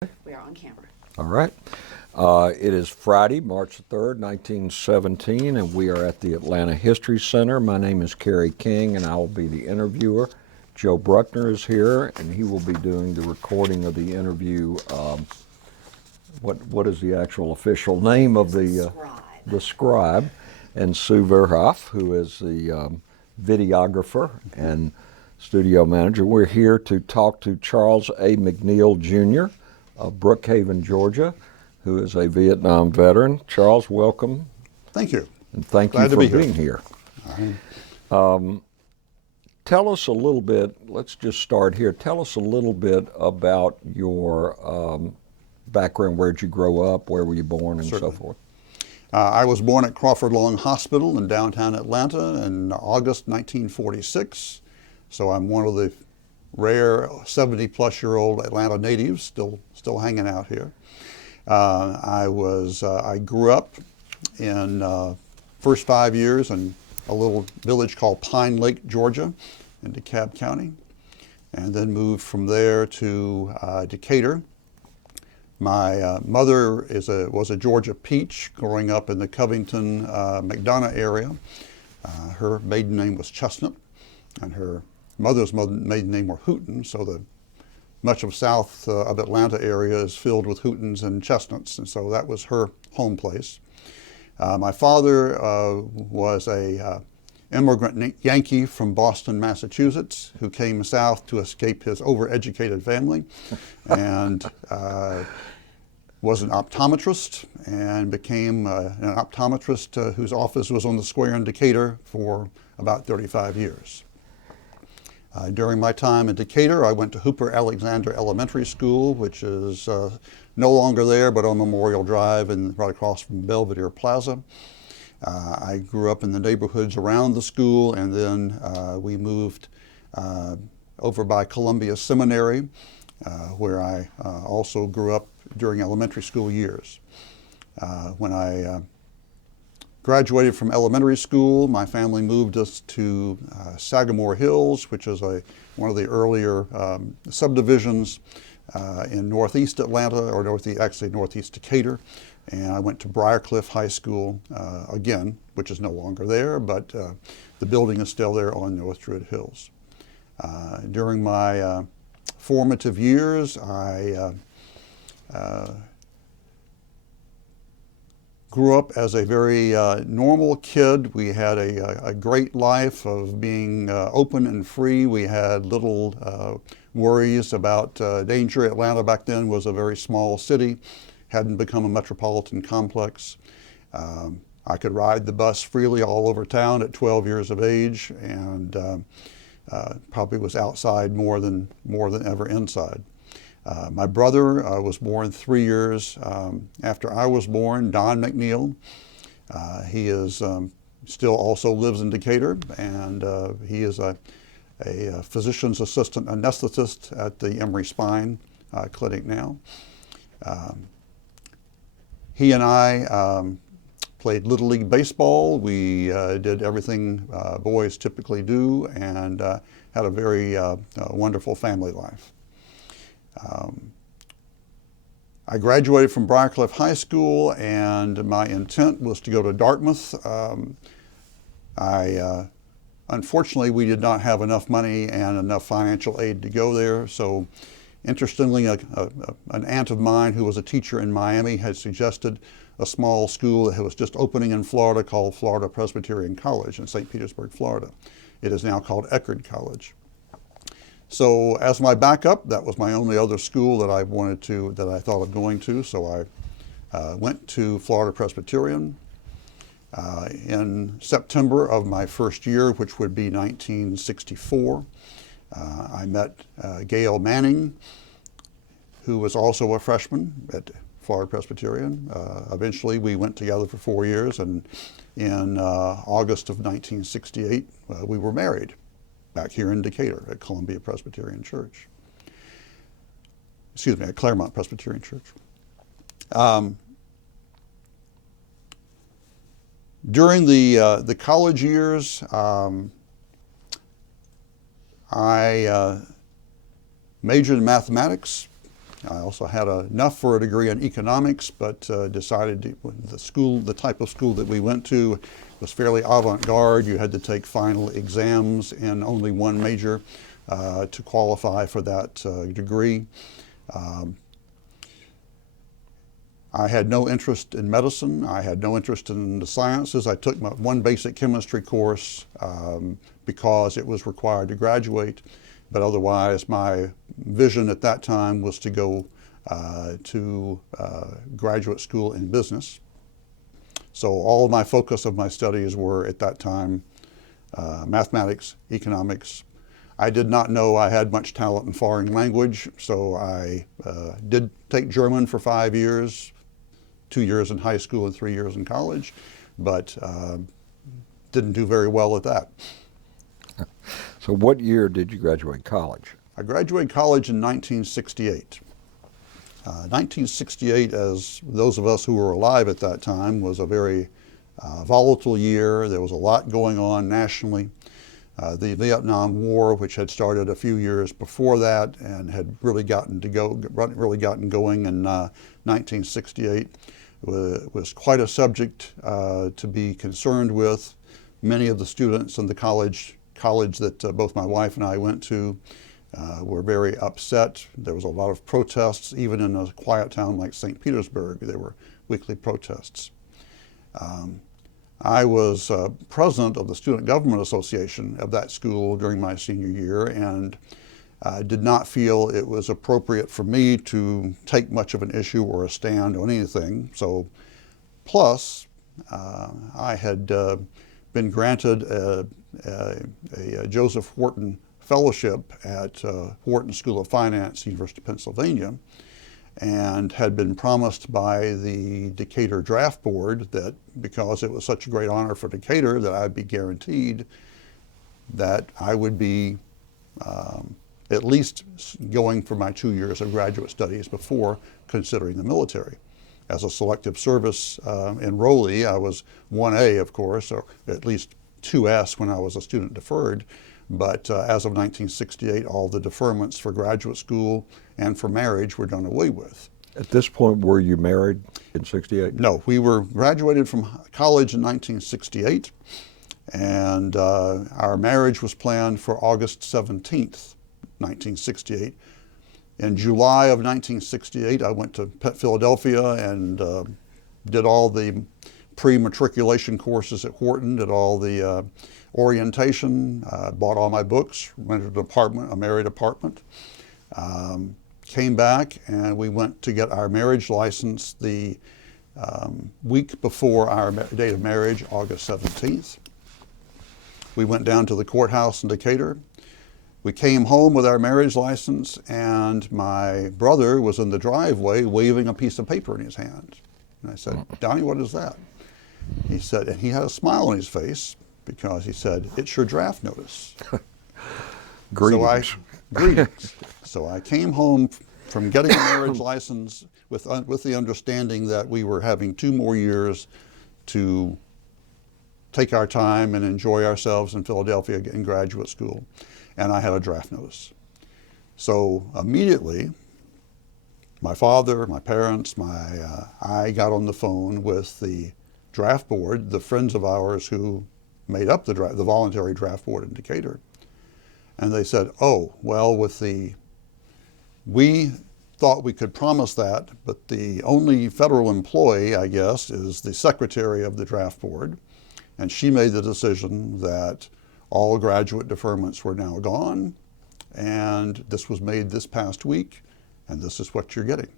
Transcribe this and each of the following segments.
We are on camera. All right. It is Friday, March 3rd, 1917, and we are at the Atlanta History Center. My name is Kerry King, and I will be the interviewer. Joe Bruckner is here, and he will be doing the recording of the interview. What is the actual official name of the scribe? And Sue Verhoff, who is the videographer and studio manager. We're here to talk to Charles A. MacNeill, Jr. of Brookhaven, Georgia, who is a Vietnam veteran. Charles, welcome. Thank you. And thank you for being here. Tell us a little bit, let's just start here. Tell us a little bit about your background. Where'd you grow up? Where were you born, and Certainly. so forth? I was born at Crawford Long Hospital in downtown Atlanta in August 1946. So I'm one of the rare 70-plus-year-old Atlanta natives still hanging out here. I grew up in first 5 years in a little village called Pine Lake, Georgia, in DeKalb County, and then moved from there to Decatur. My mother was a Georgia peach growing up in the Covington, McDonough area. Her maiden name was Chestnut, and her mother's maiden name were Hooten, so much of south of Atlanta area is filled with Hootens and chestnuts, and so that was her home place. My father was a immigrant Yankee from Boston, Massachusetts, who came south to escape his overeducated family, and was an optometrist, and became an optometrist whose office was on the square in Decatur for about 35 years. During my time in Decatur, I went to Hooper Alexander Elementary School, which is no longer there, but on Memorial Drive and right across from Belvedere Plaza. I grew up in the neighborhoods around the school, and then we moved over by Columbia Seminary, where I also grew up during elementary school years. When I graduated from elementary school, my family moved us to Sagamore Hills, which is one of the earlier subdivisions in northeast Atlanta, or northeast Decatur. And I went to Briarcliff High School again, which is no longer there, but the building is still there on North Druid Hills. During my formative years, I grew up as a very normal kid. We had a great life of being open and free. We had little worries about danger. Atlanta back then was a very small city, hadn't become a metropolitan complex. I could ride the bus freely all over town at 12 years of age, and probably was outside more than ever inside. My brother was born 3 years after I was born, Don MacNeill. He is still also lives in Decatur, and he is a physician's assistant anesthetist at the Emory Spine Clinic now. He and I played Little League Baseball. We did everything boys typically do, and had a very wonderful family life. I graduated from Briarcliff High School, and my intent was to go to Dartmouth. Unfortunately, we did not have enough money and enough financial aid to go there, so interestingly, an aunt of mine who was a teacher in Miami had suggested a small school that was just opening in Florida called Florida Presbyterian College in St. Petersburg, Florida. It is now called Eckerd College. So as my backup, that was my only other school that I thought of going to, so I went to Florida Presbyterian. In September of my first year, which would be 1964, I met Gail Manning, who was also a freshman at Florida Presbyterian. Eventually we went together for 4 years, and in August of 1968 we were married back here in Decatur at Columbia Presbyterian Church. Excuse me, at Claremont Presbyterian Church. During the college years, I majored in mathematics, I also had enough for a degree in economics, but decided the type of school that we went to was fairly avant-garde. You had to take final exams in only one major to qualify for that degree. I had no interest in medicine. I had no interest in the sciences. I took one basic chemistry course because it was required to graduate, but otherwise my vision at that time was to go to graduate school in business. So all of my focus of my studies were at that time mathematics, economics. I did not know I had much talent in foreign language, so I did take German for 5 years, 2 years in high school and 3 years in college, but didn't do very well at that. So what year did you graduate college? I graduated college in 1968. 1968, as those of us who were alive at that time, was a very volatile year. There was a lot going on nationally. The Vietnam War, which had started a few years before that and had really gotten going in 1968, was quite a subject to be concerned with. Many of the students in the college that both my wife and I went to were very upset. There was a lot of protests, even in a quiet town like St. Petersburg. There were weekly protests. I was president of the Student Government Association of that school during my senior year, and did not feel it was appropriate for me to take much of an issue or a stand on anything. So, plus, I had been granted a Joseph Wharton Fellowship at Wharton School of Finance, University of Pennsylvania, and had been promised by the Decatur Draft Board that because it was such a great honor for Decatur that I'd be guaranteed that I would be at least going for my 2 years of graduate studies before considering the military. As a selective service enrollee, I was 1A, of course, or at least 2S when I was a student deferred. But as of 1968, all the deferments for graduate school and for marriage were done away with. At this point, were you married in 68? No, we were graduated from college in 1968, and our marriage was planned for August 17th, 1968. In July of 1968, I went to Philadelphia and did all the pre-matriculation courses at Wharton, did all the orientation, bought all my books, rented an apartment, a married apartment, came back, and we went to get our marriage license the week before our date of marriage, August 17th. We went down to the courthouse in Decatur. We came home with our marriage license, and my brother was in the driveway waving a piece of paper in his hand. And I said, "Donnie, what is that?" He said, and he had a smile on his face because he said, "It's your draft notice." Greetings. Greetings. So I came home from getting a marriage license with the understanding that we were having 2 more years to take our time and enjoy ourselves in Philadelphia in graduate school. And I had a draft notice. So immediately, my father, my parents, I got on the phone with the draft board, the friends of ours who made up the voluntary draft board in Decatur. And they said, "Oh, well, we thought we could promise that, but the only federal employee, I guess, is the secretary of the draft board. And she made the decision that all graduate deferments were now gone, and this was made this past week, and this is what you're getting."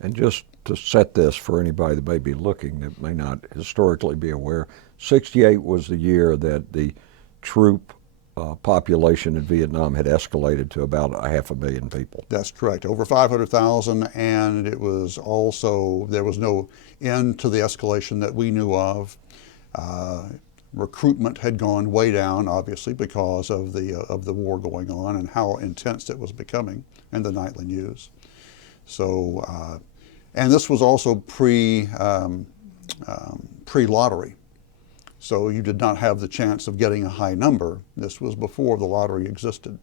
And just to set this for anybody that may be looking that may not historically be aware, 68 was the year that the troop population in Vietnam had escalated to about 500,000 people. That's correct, over 500,000, and it was also, there was no end to the escalation that we knew of. Recruitment had gone way down, obviously, because of the war going on and how intense it was becoming in the nightly news. So, and this was also pre-lottery. So you did not have the chance of getting a high number. This was before the lottery existed.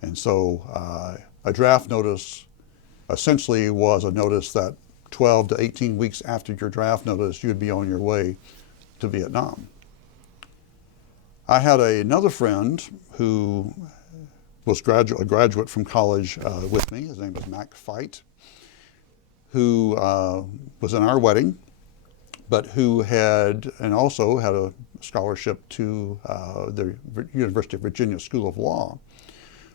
And so a draft notice essentially was a notice that 12 to 18 weeks after your draft notice, you'd be on your way to Vietnam. I had another friend who was a graduate from college with me. His name was Mac Fight, who was in our wedding, but who also had a scholarship to the University of Virginia School of Law,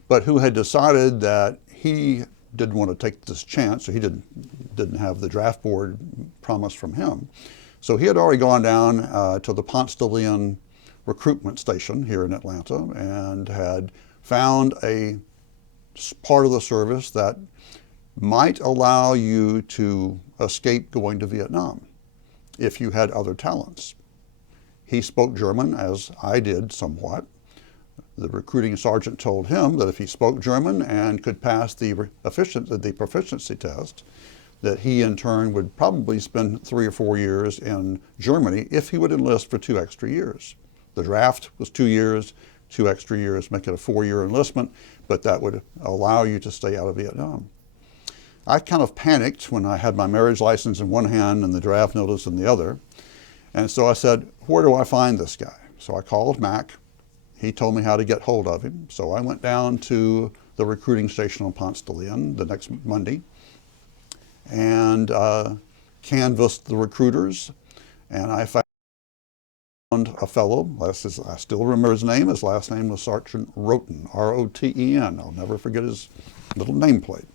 but who had decided that he didn't want to take this chance, so he didn't have the draft board promise from him. So he had already gone down to the Ponce de Leon recruitment station here in Atlanta and had found a part of the service that might allow you to escape going to Vietnam if you had other talents. He spoke German, as I did somewhat. The recruiting sergeant told him that if he spoke German and could pass the proficiency test, that he in turn would probably spend 3 or 4 years in Germany if he would enlist for 2 extra years. The draft was 2 years, 2 extra years, make it a 4-year enlistment, but that would allow you to stay out of Vietnam. I kind of panicked when I had my marriage license in one hand and the draft notice in the other. And so I said, where do I find this guy? So I called Mac. He told me how to get hold of him. So I went down to the recruiting station on Ponce de Leon the next Monday and canvassed the recruiters. And I found a fellow, I still remember his name. His last name was Sergeant Roten, R-O-T-E-N. I'll never forget his little nameplate.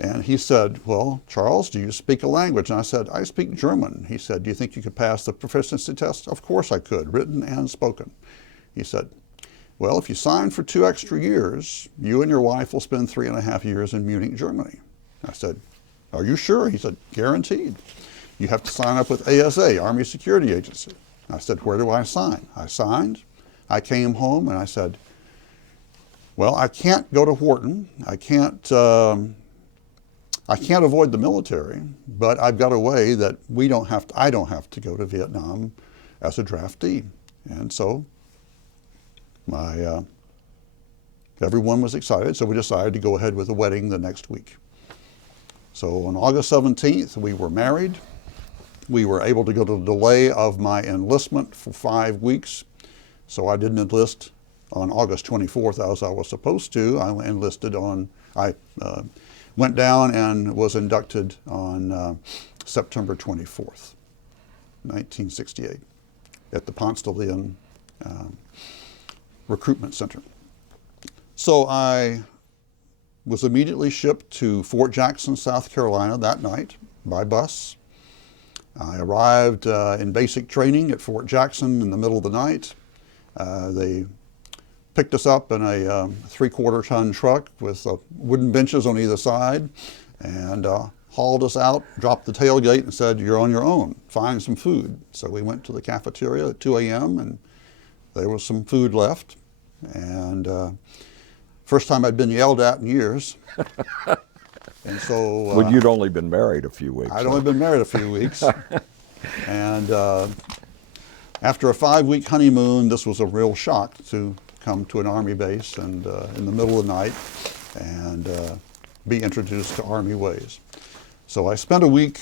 And he said, well, Charles, do you speak a language? And I said, I speak German. He said, do you think you could pass the proficiency test? Of course I could, written and spoken. He said, well, if you sign for 2 extra years, you and your wife will spend 3.5 years in Munich, Germany. I said, are you sure? He said, guaranteed. You have to sign up with ASA, Army Security Agency. I said, where do I sign? I signed. I came home and I said, well, I can't go to Wharton. I can't avoid the military, but I've got a way that I don't have to go to Vietnam as a draftee. And so everyone was excited, so we decided to go ahead with the wedding the next week. So on August 17th, we were married. We were able to go to the delay of my enlistment for 5 weeks. So I didn't enlist on August 24th as I was supposed to. I went down and was inducted on September 24th, 1968, at the Ponce de Leon Recruitment Center. So I was immediately shipped to Fort Jackson, South Carolina that night by bus. I arrived in basic training at Fort Jackson in the middle of the night. They picked us up in a 3/4 ton truck with wooden benches on either side and hauled us out, dropped the tailgate and said, you're on your own, find some food. So we went to the cafeteria at 2 a.m. and there was some food left. And first time I'd been yelled at in years. And so, well, you'd only been married a few weeks. I'd only been married a few weeks. And after a 5-week honeymoon, this was a real shock to come to an Army base and in the middle of the night and be introduced to Army ways. So I spent a week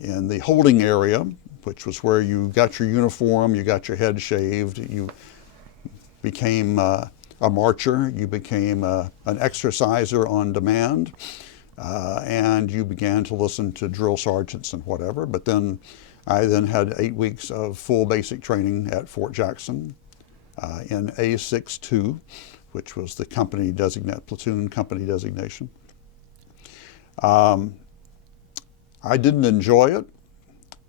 in the holding area, which was where you got your uniform, you got your head shaved, you became a marcher, you became an exerciser on demand, and you began to listen to drill sergeants and whatever. But then I had 8 weeks of full basic training at Fort Jackson in A62, which was the platoon company designation. I didn't enjoy it.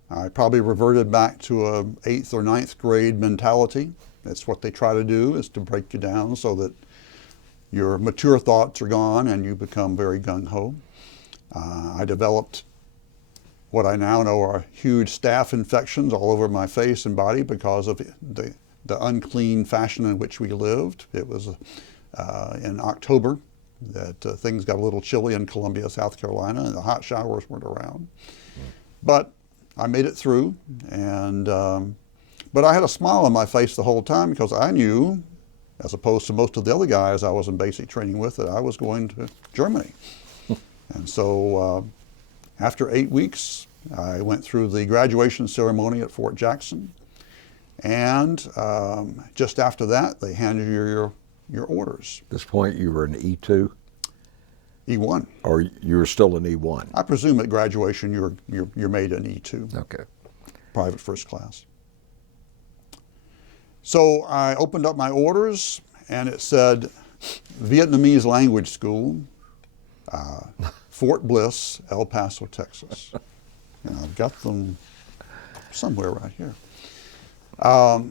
I probably reverted back to a 8th or 9th grade mentality. That's what they try to do, is to break you down so that your mature thoughts are gone and you become very gung-ho. I developed what I now know are huge staph infections all over my face and body because of the unclean fashion in which we lived. It was in October that things got a little chilly in Columbia, South Carolina, and the hot showers weren't around. But I made it through, and but I had a smile on my face the whole time because I knew, as opposed to most of the other guys I was in basic training with, that I was going to Germany. And so after 8 weeks, I went through the graduation ceremony at Fort Jackson. And just after that, they handed you your orders. At this point, you were an E2? E1. Or you were still an E1? I presume at graduation you're made an E2. Okay. Private first class. So I opened up my orders, and it said Vietnamese Language School, Fort Bliss, El Paso, Texas. And I've got them somewhere right here. I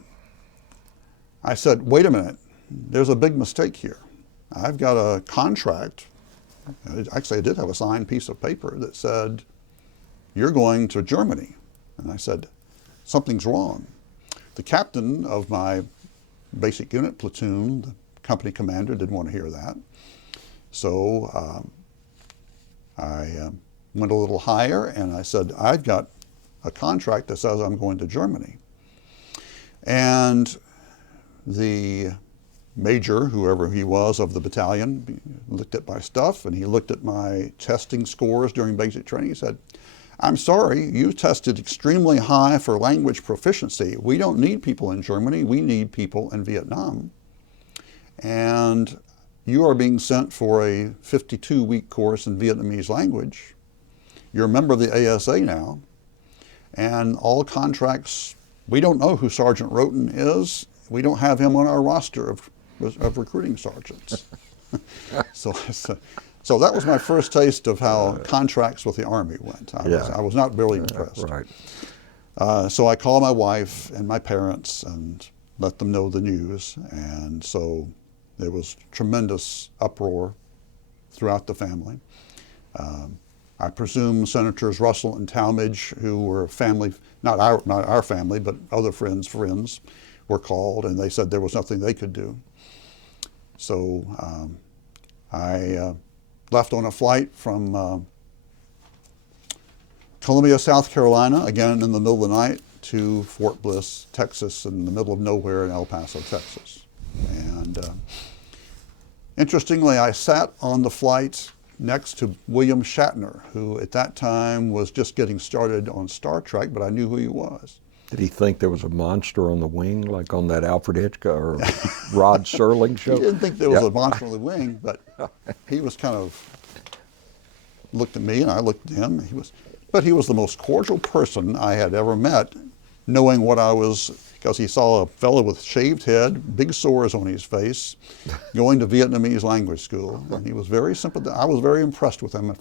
said, wait a minute, there's a big mistake here. I've got a contract. Actually, I did have a signed piece of paper that said, you're going to Germany. And I said, something's wrong. The captain of my basic unit platoon, the company commander, didn't want to hear that. So I went a little higher, and I said, I've got a contract that says I'm going to Germany. And the major, whoever he was of the battalion, looked at my stuff, and he looked at my testing scores during basic training. He said, I'm sorry, you tested extremely high for language proficiency. We don't need people in Germany, we need people in Vietnam. And you are being sent for a 52-week course in Vietnamese language. You're a member of the ASA now, and all contracts, we don't know who Sergeant Roten is. We don't have him on our roster of recruiting sergeants. So that was my first taste of how contracts with the Army went. I was not really impressed. Right. So I called my wife and my parents and let them know the news. And so there was tremendous uproar throughout the family. I presume Senators Russell and Talmadge, who were family, not our family, but other friends, were called, and they said there was nothing they could do. So I left on a flight from Columbia, South Carolina, again in the middle of the night, to Fort Bliss, Texas, in the middle of nowhere in El Paso, Texas. And interestingly, I sat on the flight next to William Shatner, who at that time was just getting started on Star Trek, but I knew who he was. Did he think there was a monster on the wing, like on that Alfred Hitchcock or Rod Serling show? He didn't think there was a monster on the wing, but he was kind of looked at me and I looked at him. But he was the most cordial person I had ever met, knowing what I was, because he saw a fellow with shaved head, big sores on his face, going to Vietnamese language school. And he was very sympathetic. I was very impressed with him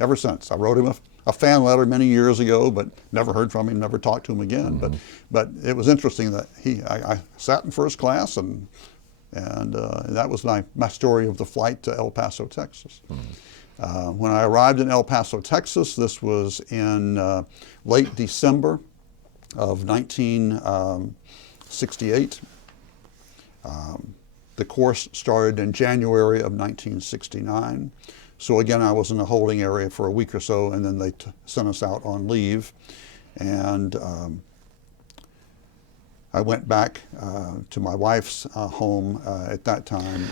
ever since. I wrote him a fan letter many years ago, but never heard from him, never talked to him again. Mm-hmm. But it was interesting that I sat in first class, and that was my story of the flight to El Paso, Texas. Mm-hmm. When I arrived in El Paso, Texas, this was in late December of 1968. The course started in January of 1969. So again, I was in a holding area for a week or so, and then they sent us out on leave. And I went back to my wife's home at that time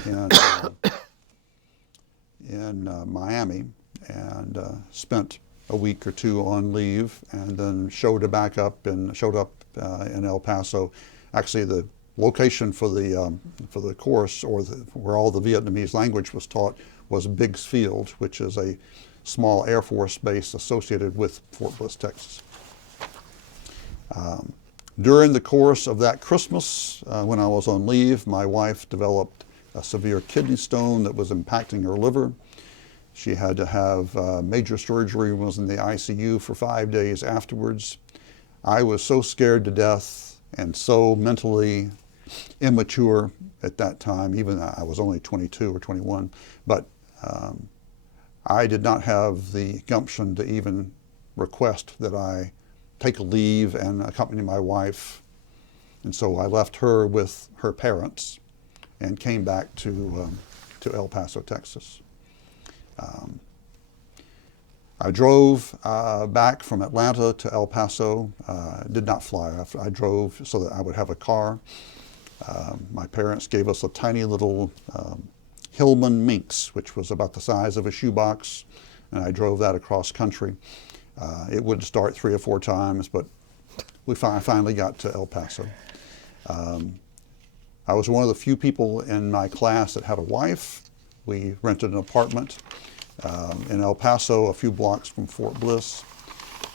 in Miami, and spent a week or two on leave, and then showed up in El Paso. Actually, the location for the course, or where all the Vietnamese language was taught, was Biggs Field, which is a small Air Force base associated with Fort Bliss, Texas. During the course of that Christmas, when I was on leave, my wife developed a severe kidney stone that was impacting her liver. She had to have major surgery and was in the ICU for 5 days afterwards. I was so scared to death and so mentally immature at that time, even I was only 22 or 21, but I did not have the gumption to even request that I take a leave and accompany my wife. And so I left her with her parents and came back to El Paso, Texas. I drove back from Atlanta to El Paso. Did not fly. I drove so that I would have a car. My parents gave us a tiny little Hillman Minx, which was about the size of a shoebox, and I drove that across country. It would start 3 or 4 times, but we finally got to El Paso. I was one of the few people in my class that had a wife. We rented an apartment in El Paso, a few blocks from Fort Bliss.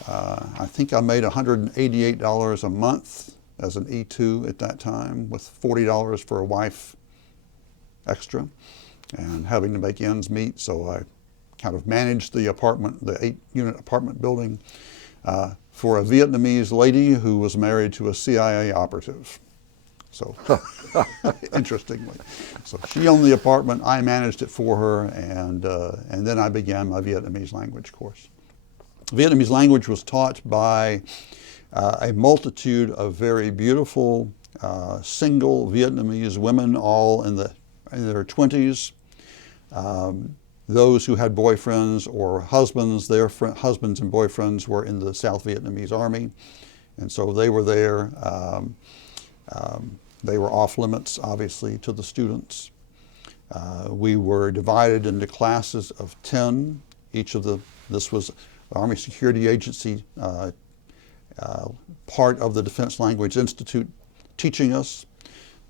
I think I made $188 a month as an E2 at that time, with $40 for a wife extra, and having to make ends meet. So I kind of managed the apartment, the 8-unit apartment building, for a Vietnamese lady who was married to a CIA operative. So, interestingly. So she owned the apartment, I managed it for her, and then I began my Vietnamese language course. Vietnamese language was taught by a multitude of very beautiful single Vietnamese women, all in their 20s. Those who had boyfriends or husbands, their husbands and boyfriends were in the South Vietnamese Army, and so they were there. They were off limits, obviously, to the students. We were divided into classes of 10. This was Army Security Agency, part of the Defense Language Institute teaching us.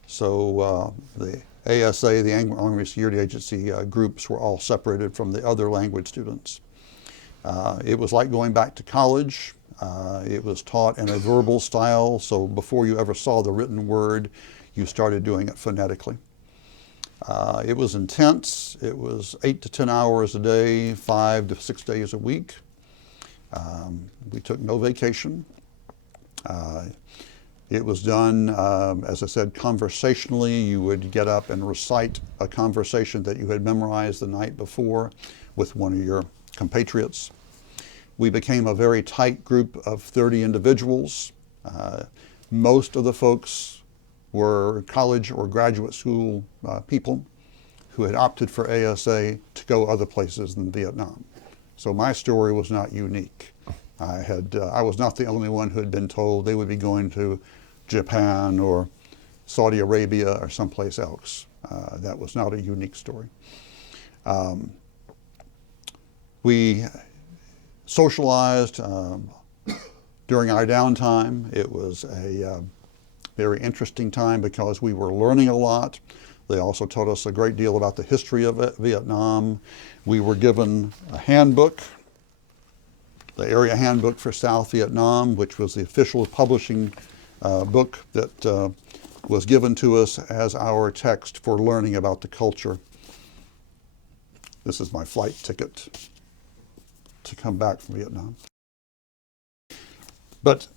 So the ASA, the Army Security Agency groups were all separated from the other language students. It was like going back to college. It was taught in a verbal style, so before you ever saw the written word, you started doing it phonetically. It was intense. It was 8 to 10 hours a day, 5 to 6 days a week. We took no vacation. It was done, as I said, conversationally. You would get up and recite a conversation that you had memorized the night before with one of your compatriots. We became a very tight group of 30 individuals. Most of the folks were college or graduate school people who had opted for ASA to go other places than Vietnam. So my story was not unique. I was not the only one who had been told they would be going to Japan or Saudi Arabia or someplace else. That was not a unique story. We socialized during our downtime. It was a very interesting time because we were learning a lot. They also taught us a great deal about the history of Vietnam. We were given a handbook, the area handbook for South Vietnam, which was the official publishing book that was given to us as our text for learning about the culture. This is my flight ticket to come back from Vietnam. But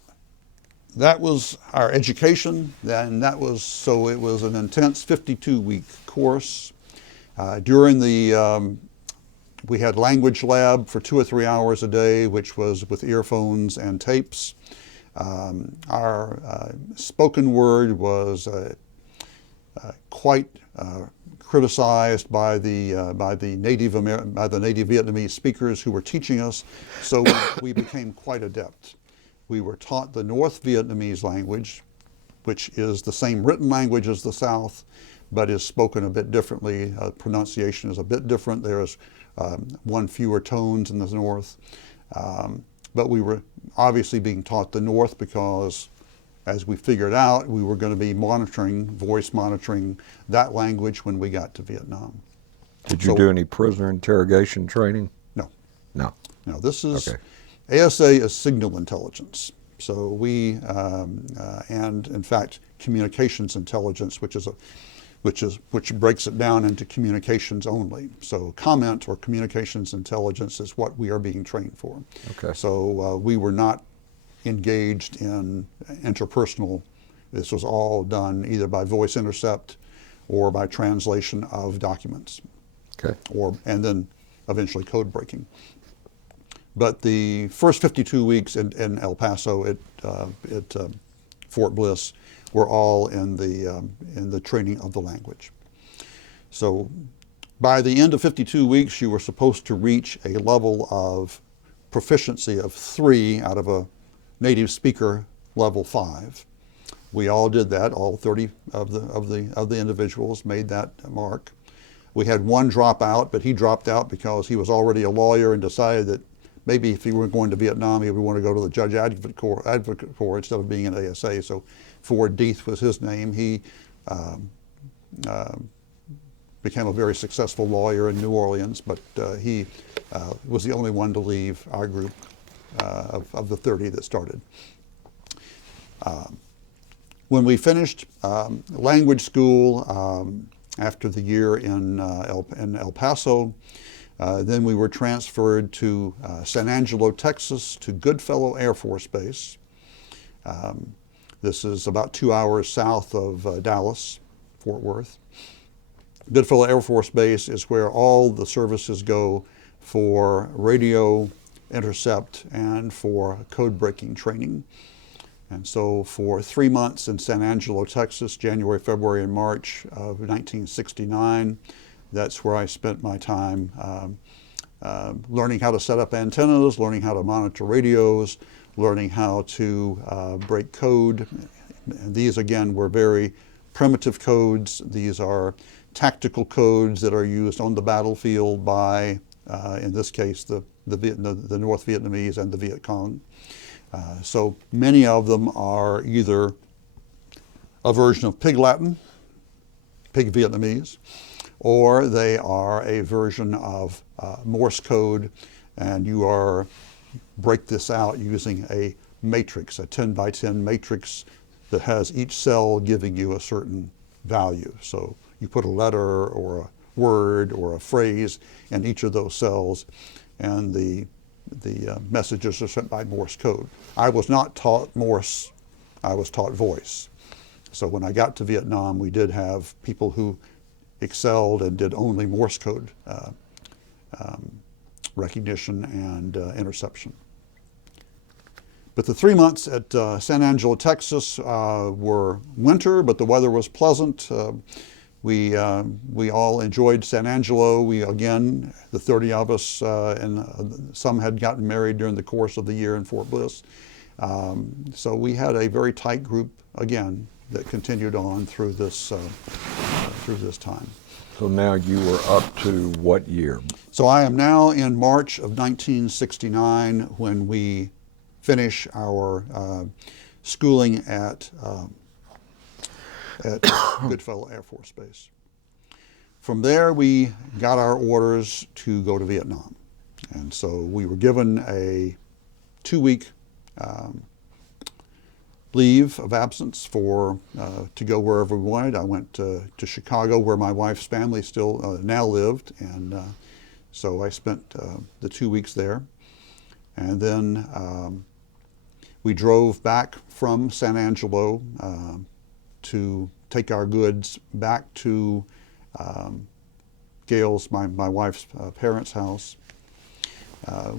that was our education, and it was an intense 52-week course. During we had language lab for 2 or 3 hours a day, which was with earphones and tapes. Our spoken word was quite criticized by the native Vietnamese speakers who were teaching us, so we became quite adept. We were taught the North Vietnamese language, which is the same written language as the South, but is spoken a bit differently. Pronunciation is a bit different. There's one fewer tones in the North. But we were obviously being taught the North because, as we figured out, we were going to be voice monitoring that language when we got to Vietnam. Did you do any prisoner interrogation training? No. No. No, this is, okay. ASA is signal intelligence. So we, and in fact, communications intelligence, which breaks it down into communications only. So comment or communications intelligence is what we are being trained for. Okay. So we were not engaged in interpersonal. This was all done either by voice intercept or by translation of documents. Okay. And then eventually code breaking. But the first 52 weeks in El Paso at Fort Bliss were all in the training of the language. So by the end of 52 weeks, you were supposed to reach a level of proficiency of 3 out of a native speaker level 5. We all did that. All 30 of the individuals made that mark. We had one drop out, but he dropped out because he was already a lawyer and decided that maybe if he were going to Vietnam, he would want to go to the Judge Advocate Corps instead of being an ASA. So Ford Deeth was his name. He became a very successful lawyer in New Orleans, but he was the only one to leave our group of the 30 that started. When we finished language school after the year in El Paso, then we were transferred to San Angelo, Texas, to Goodfellow Air Force Base. This is about 2 hours south of Dallas, Fort Worth. Goodfellow Air Force Base is where all the services go for radio intercept and for code breaking training. And so for 3 months in San Angelo, Texas, January, February, and March of 1969, that's where I spent my time learning how to set up antennas, learning how to monitor radios, learning how to break code. And these, again, were very primitive codes. These are tactical codes that are used on the battlefield by, in this case, the North Vietnamese and the Viet Cong. So many of them are either a version of Pig Latin, Pig Vietnamese, or they are a version of Morse code, and you break this out using a matrix, a 10 by 10 matrix that has each cell giving you a certain value. So you put a letter or a word or a phrase in each of those cells, and the messages are sent by Morse code. I was not taught Morse, I was taught voice. So when I got to Vietnam, we did have people who excelled and did only Morse code recognition and interception. But the 3 months at San Angelo, Texas were winter, but the weather was pleasant. We all enjoyed San Angelo. We, again, the 30 of us, and some had gotten married during the course of the year in Fort Bliss. So we had a very tight group, again, that continued on through this time. So now you were up to what year? So I am now in March of 1969 when we finish our schooling at Goodfellow Air Force Base. From there, we got our orders to go to Vietnam. And so we were given a 2-week leave of absence to go wherever we wanted. I went to Chicago, where my wife's family still now lived, and so I spent the 2 weeks there. And then we drove back from San Angelo to take our goods back to Gail's, my wife's parents' house.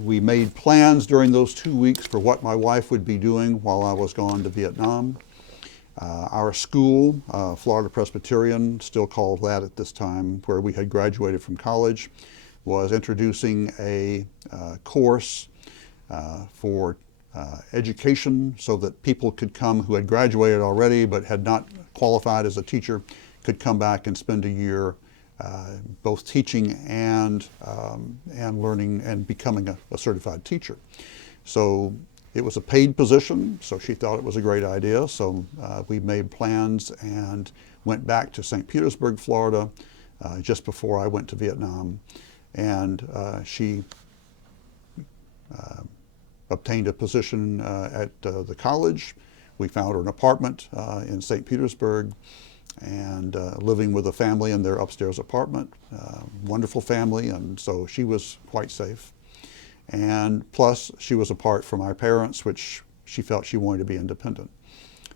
We made plans during those 2 weeks for what my wife would be doing while I was gone to Vietnam. Our school, Florida Presbyterian, still called that at this time, where we had graduated from college, was introducing a course for education so that people could come who had graduated already but had not qualified as a teacher could come back and spend a year both teaching and learning and becoming a certified teacher. So it was a paid position, so she thought it was a great idea. So we made plans and went back to St. Petersburg, Florida, just before I went to Vietnam. And she obtained a position at the college. We found her an apartment in St. Petersburg, and living with a family in their upstairs apartment. Wonderful family, and so she was quite safe. And plus, she was apart from our parents, which she felt she wanted to be independent.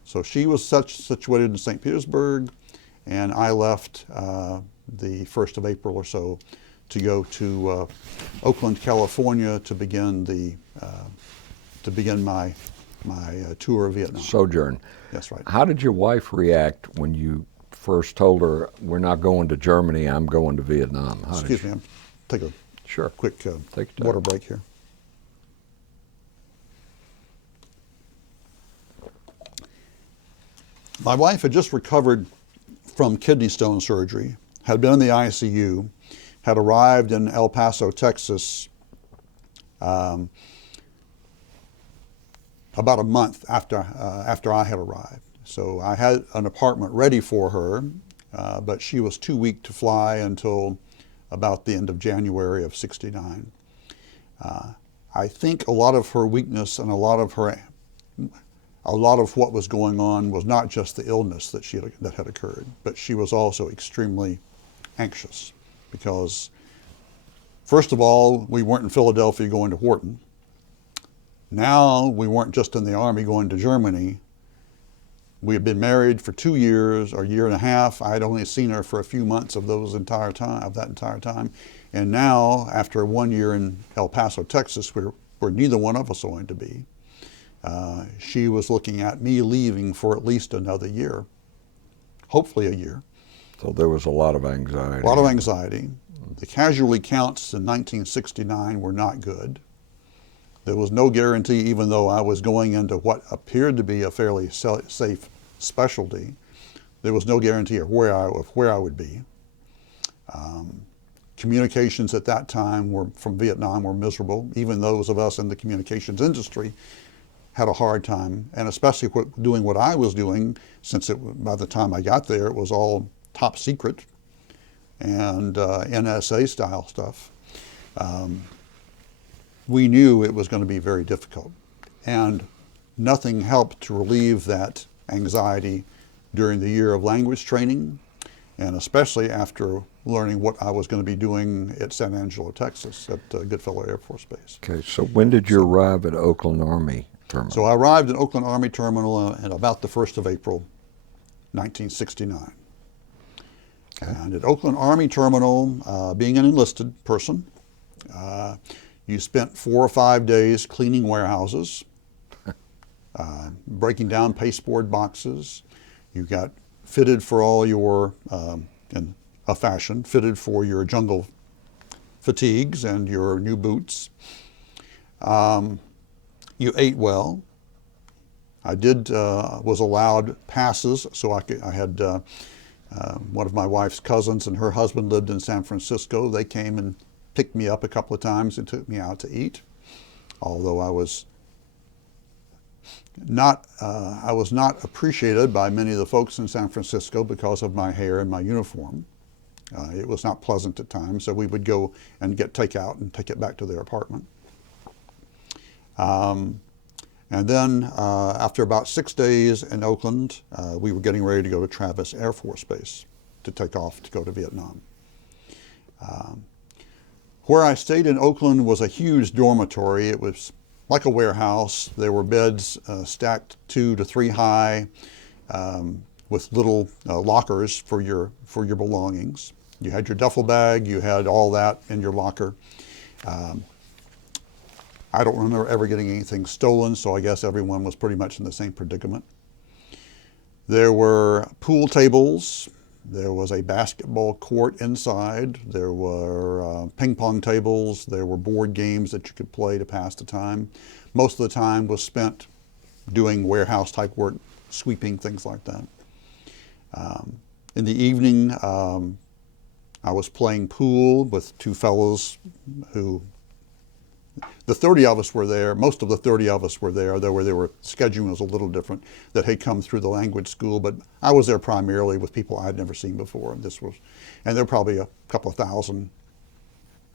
So she was situated in St. Petersburg, and I left the 1st of April or so to go to Oakland, California to begin my tour of Vietnam. Sojourn. That's right. How did your wife react when you first told her, we're not going to Germany, I'm going to Vietnam? Excuse me, take a quick water break here. My wife had just recovered from kidney stone surgery, had been in the ICU, had arrived in El Paso, Texas, about a month after I had arrived. So I had an apartment ready for her, but she was too weak to fly until about the end of January of '69. I think a lot of her weakness and a lot of what was going on was not just the illness that had occurred, but she was also extremely anxious because, first of all, we weren't in Philadelphia going to Wharton. Now we weren't just in the Army going to Germany. We had been married for 2 years or a year and a half. I had only seen her for a few months of that entire time. And now, after 1 year in El Paso, Texas, where neither one of us are going to be, she was looking at me leaving for at least another year, hopefully a year. So there was a lot of anxiety. A lot of anxiety. The casualty counts in 1969 were not good. There was no guarantee, even though I was going into what appeared to be a fairly safe specialty, there was no guarantee of where I would be. Communications at that time from Vietnam were miserable. Even those of us in the communications industry had a hard time, and especially doing what I was doing, since by the time I got there, it was all top secret and NSA style stuff. We knew it was going to be very difficult, and nothing helped to relieve that anxiety during the year of language training, and especially after learning what I was going to be doing at San Angelo, Texas, at Goodfellow Air Force Base. Okay, so when did you arrive at Oakland Army Terminal? So I arrived at Oakland Army Terminal at about the 1st of April, 1969. Okay. And at Oakland Army Terminal, being an enlisted person, you spent 4 or 5 days cleaning warehouses, breaking down pasteboard boxes. You got fitted for all your, in a fashion, fitted for your jungle fatigues and your new boots. You ate well. I was allowed passes, so I had one of my wife's cousins and her husband lived in San Francisco. They came and picked me up a couple of times and took me out to eat, although I was not appreciated by many of the folks in San Francisco because of my hair and my uniform. It was not pleasant at times, so we would go and get takeout and take it back to their apartment. And then after about 6 days in Oakland, we were getting ready to go to Travis Air Force Base to take off to go to Vietnam. Where I stayed in Oakland was a huge dormitory. It was like a warehouse. There were beds stacked 2 to 3 high with little lockers for your belongings. You had your duffel bag, you had all that in your locker. I don't remember ever getting anything stolen, so I guess everyone was pretty much in the same predicament. There were pool tables. There was a basketball court inside. There were ping pong tables. There were board games that you could play to pass the time. Most of the time was spent doing warehouse type work, sweeping, things like that. In the evening, I was playing pool with 2 fellows who, the 30 of us were there, most of the 30 of us were there, though their scheduling was a little different, that had come through the language school, but I was there primarily with people I'd never seen before. And there were probably a couple of thousand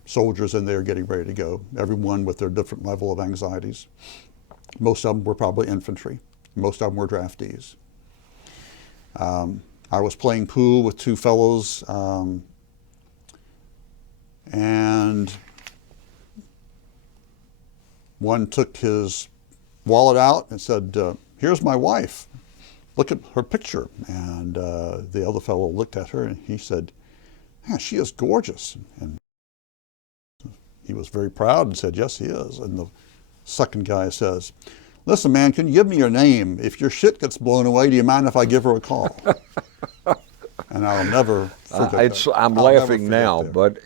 soldiers in there getting ready to go, everyone with their different level of anxieties. Most of them were probably infantry. Most of them were draftees. I was playing pool with 2 fellows, and one took his wallet out and said, "Here's my wife. Look at her picture." And the other fellow looked at her and he said, "Yeah, she is gorgeous." And he was very proud and said, "Yes, he is." And the second guy says, "Listen, man, can you give me your name? If your shit gets blown away, do you mind if I give her a call?" And I'll never forget that. I'm laughing now, but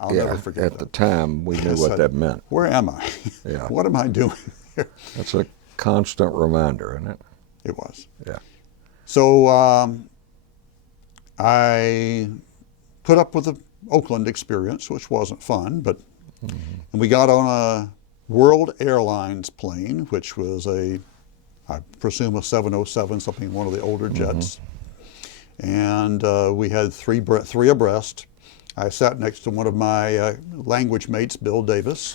I'll never forget at that. the time, we knew what that meant. Where am I? Yeah. What am I doing here? That's a constant reminder, isn't it? It was. Yeah. So I put up with the Oakland experience, which wasn't fun, but and we got on a World Airlines plane, which was I presume a 707, something, one of the older jets. And we had three abreast. I sat next to one of my language mates, Bill Davis.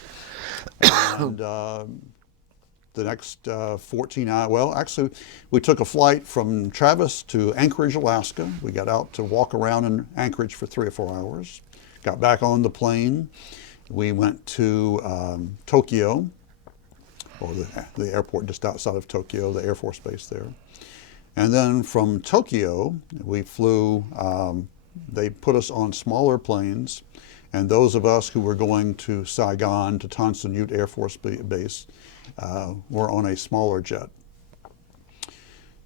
And the next 14 hours, well, actually, we took a flight from Travis to Anchorage, Alaska. We got out to walk around in Anchorage for 3 or 4 hours. Got back on the plane. We went to Tokyo, or the airport just outside of Tokyo, the Air Force Base there. And then from Tokyo, we flew, they put us on smaller planes, and those of us who were going to Saigon, to Tan Son Nhut Air Force Base, were on a smaller jet.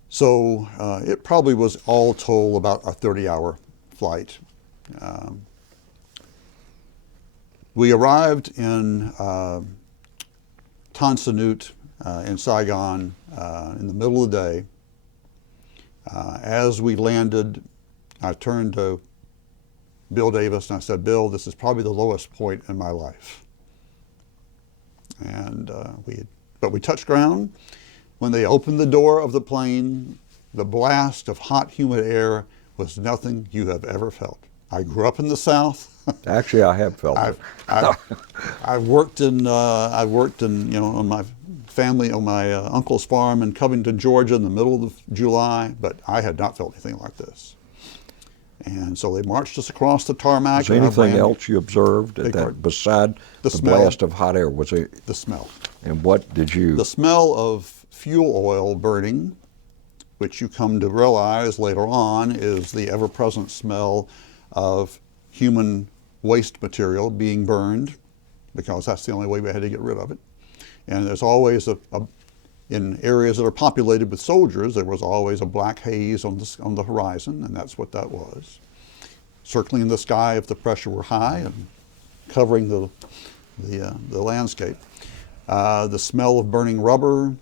So it probably was all told about a 30-hour flight. We arrived in Tan Son Nhut in Saigon in the middle of the day. As we landed, I turned to Bill Davis and I said, "Bill, this is probably the lowest point in my life." And but we touched ground. When they opened the door of the plane, the blast of hot, humid air was nothing you have ever felt. I grew up in the South. Actually, I have felt it. I worked in on my family, on my uncle's farm in Covington, Georgia, in the middle of July, but I had not felt anything like this. And so they marched us across the tarmac. Was there anything else you observed at that beside the blast of hot air? Was it the smell? And what did you? The smell of fuel oil burning, which you come to realize later on is the ever-present smell of human waste material being burned, because that's the only way we had to get rid of it. And there's always in areas that are populated with soldiers, there was always a black haze on the horizon, and that's what that was. Circling in the sky if the pressure were high and covering the landscape. The smell of burning rubber,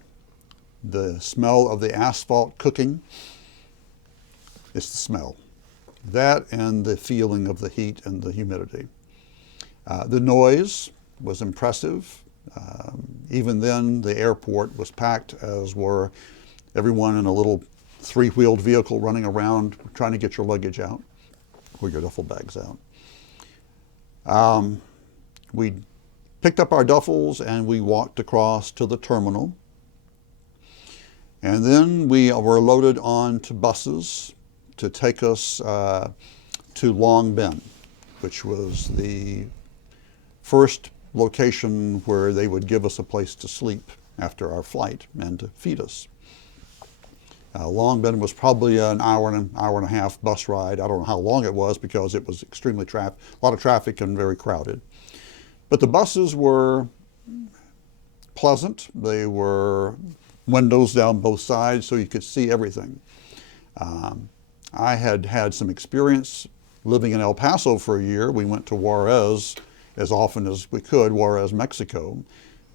the smell of the asphalt cooking. It's the smell. That and the feeling of the heat and the humidity. The noise was impressive. Even then, the airport was packed, as were everyone in a little three-wheeled vehicle running around trying to get your luggage out, or your duffel bags out. We picked up our duffels and we walked across to the terminal. And then we were loaded onto buses to take us to Long Binh, which was the first location where they would give us a place to sleep after our flight and to feed us. Long Binh was probably an hour and a half bus ride. I don't know how long it was because it was extremely a lot of traffic and very crowded. But the buses were pleasant. They were windows down both sides so you could see everything. I had had some experience living in El Paso for a year. We went to Juarez as often as we could, Juarez, Mexico.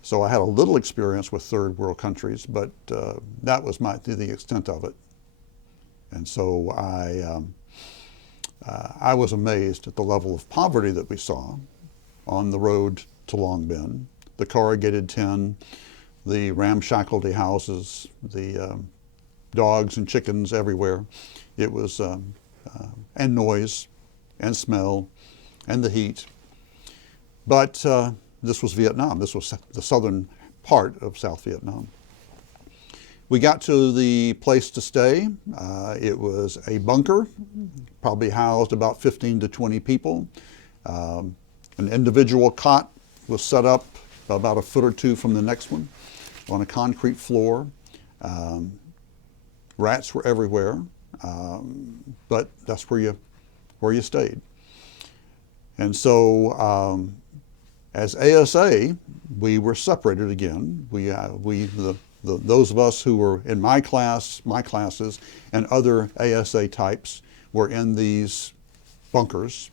So I had a little experience with third world countries, but that was the extent of it. And so I was amazed at the level of poverty that we saw on the road to Long Binh, the corrugated tin, the ramshackle houses, the dogs and chickens everywhere. It was, and noise, and smell, and the heat. But this was Vietnam. This was the southern part of South Vietnam. We got to the place to stay. It was a bunker, probably housed about 15 to 20 people. An individual cot was set up about a foot or two from the next one on a concrete floor. Rats were everywhere, but that's where you stayed. And so as ASA, we were separated again. Those of us who were in my classes, and other ASA types were in these bunkers.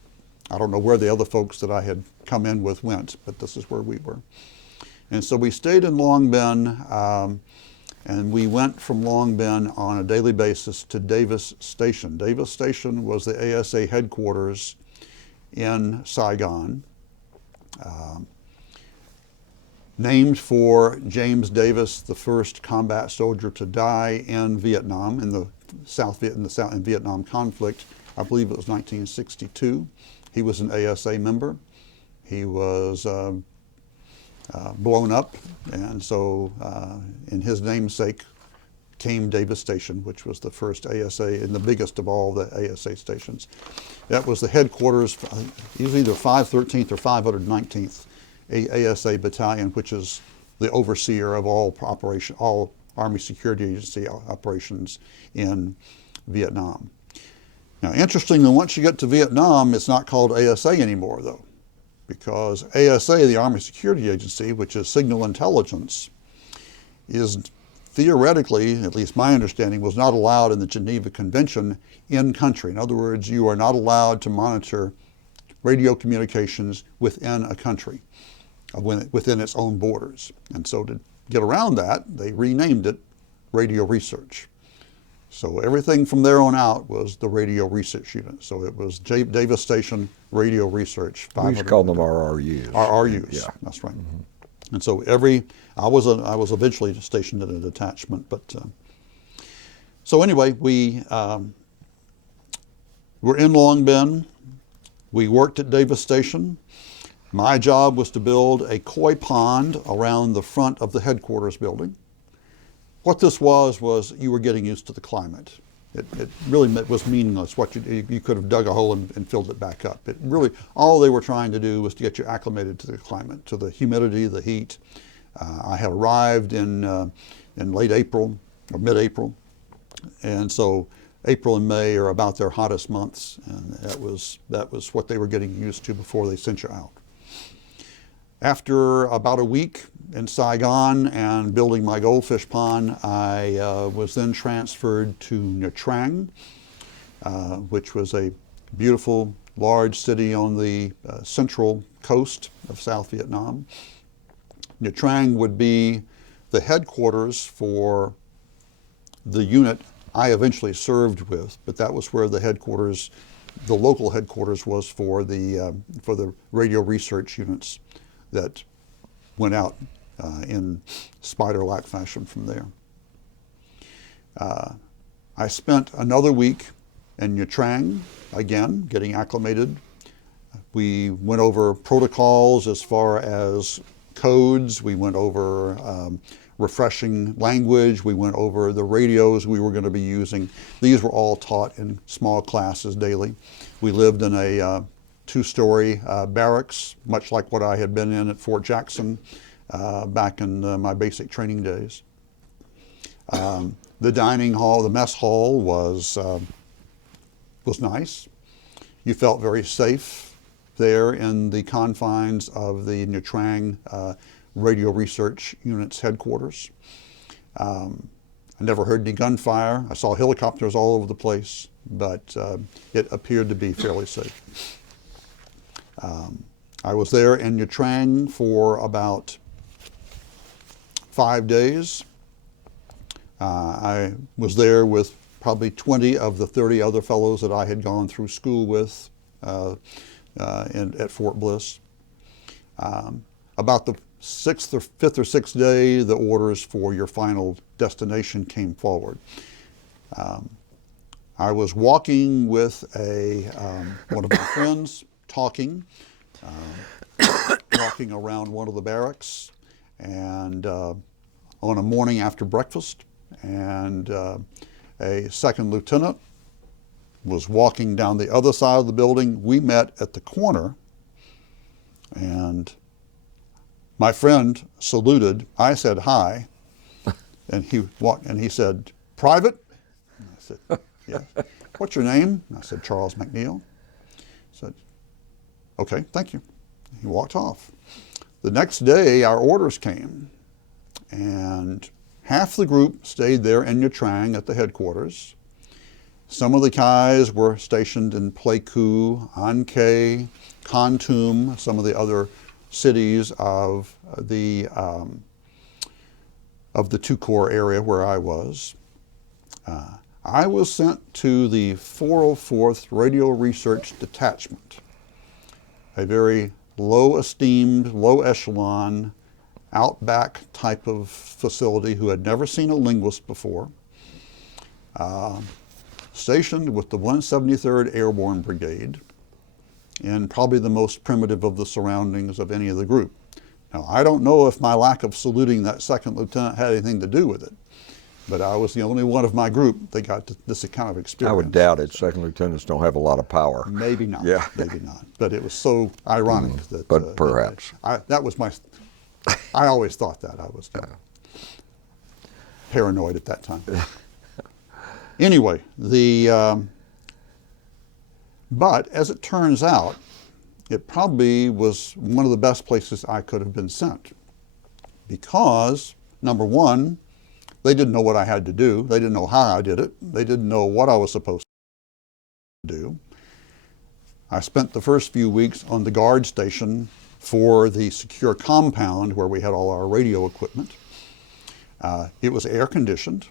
I don't know where the other folks that I had come in with went, but this is where we were. And so we stayed in Long Binh, and we went from Long Binh on a daily basis to Davis Station. Davis Station was the ASA headquarters in Saigon, named for James Davis, the first combat soldier to die in Vietnam, in the Vietnam conflict. I believe it was 1962. He was an ASA member. He was blown up, and so in his namesake came Davis Station, which was the first ASA and the biggest of all the ASA stations. That was the headquarters. It was either 513th or 519th ASA Battalion, which is the overseer of all Army Security Agency operations in Vietnam. Now, interestingly, once you get to Vietnam, it's not called ASA anymore, though, because ASA, the Army Security Agency, which is signal intelligence, is theoretically, at least my understanding, was not allowed in the Geneva Convention in country. In other words, you are not allowed to monitor radio communications within a country, within its own borders. And so to get around that, they renamed it Radio Research. So everything from there on out was the Radio Research Unit. So it was Davis Station Radio Research. We used to call them RRUs. RRUs, yeah. That's right. Mm-hmm. And so I was eventually stationed in a detachment, but so anyway, we were in Long Binh. We worked at Davis Station. My job was to build a koi pond around the front of the headquarters building. What this was you were getting used to the climate. It really was meaningless. You could have dug a hole and filled it back up. It really, all they were trying to do was to get you acclimated to the climate, to the humidity, the heat. I had arrived in late April or mid-April, and so April and May are about their hottest months, and that was what they were getting used to before they sent you out. After about a week in Saigon and building my goldfish pond, I was then transferred to Utrang, which was a beautiful, large city on the central coast of South Vietnam. Utrang would be the headquarters for the unit I eventually served with, but that was where the headquarters, the local headquarters, was for the radio research units that went out in spider-like fashion from there. I spent another week in Utrang, again, getting acclimated. We went over protocols as far as codes. We went over refreshing language. We went over the radios we were going to be using. These were all taught in small classes daily. We lived in a two-story barracks, much like what I had been in at Fort Jackson back in my basic training days. The dining hall, the mess hall was nice. You felt very safe there in the confines of the Utrang Radio Research Unit's headquarters. I never heard any gunfire. I saw helicopters all over the place, but it appeared to be fairly safe. I was there in Utrang for about 5 days. I was there with probably 20 of the 30 other fellows that I had gone through school with at Fort Bliss. About the fifth or sixth day, the orders for your final destination came forward. I was walking with one of my friends, talking around one of the barracks, and on a morning after breakfast, and a second lieutenant was walking down the other side of the building. We met at the corner, and my friend saluted. I said hi, and he said, "Private?" And I said, "Yeah." "What's your name?" And I said, "Charles MacNeill." He said, "Okay, thank you." He walked off. The next day, our orders came, and half the group stayed there in Utrang at the headquarters. Some of the guys were stationed in Pleiku, An Khe, Kon Tum, some of the other cities of the Two Corps area where I was. I was sent to the 404th Radio Research Detachment. a very low esteemed, low echelon, outback type of facility who had never seen a linguist before, stationed with the 173rd Airborne Brigade in probably the most primitive of the surroundings of any of the group. Now, I don't know if my lack of saluting that second lieutenant had anything to do with it, but I was the only one of my group that got this kind of experience. I would doubt it. Second lieutenants don't have a lot of power. Maybe not. Yeah. Maybe not. But it was so ironic that. But perhaps. That was my. I always thought that. I was paranoid at that time. Anyway, but as it turns out, it probably was one of the best places I could have been sent, because number one, they didn't know what I had to do. They didn't know how I did it. They didn't know what I was supposed to do. I spent the first few weeks on the guard station for the secure compound where we had all our radio equipment. It was air conditioned.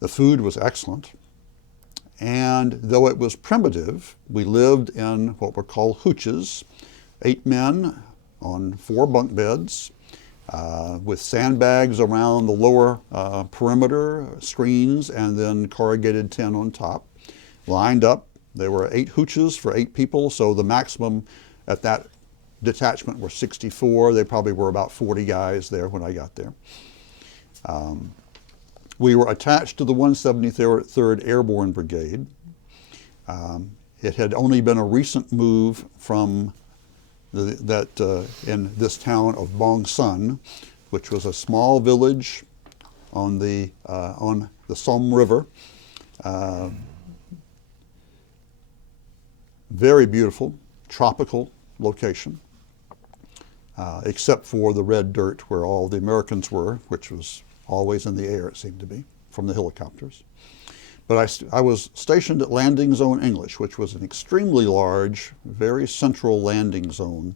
The food was excellent. And though it was primitive, we lived in what were called hooches, 8 men on 4 bunk beds, with sandbags around the lower perimeter, screens, and then corrugated tin on top, lined up. There were 8 hooches for 8 people, so the maximum at that detachment were 64. They probably were about 40 guys there when I got there. We were attached to the 173rd Airborne Brigade. It had only been a recent move from in this town of Bong Sun, which was a small village on the Somme River. Very beautiful, tropical location, except for the red dirt where all the Americans were, which was always in the air, it seemed to be, from the helicopters. But I was stationed at Landing Zone English, which was an extremely large, very central landing zone,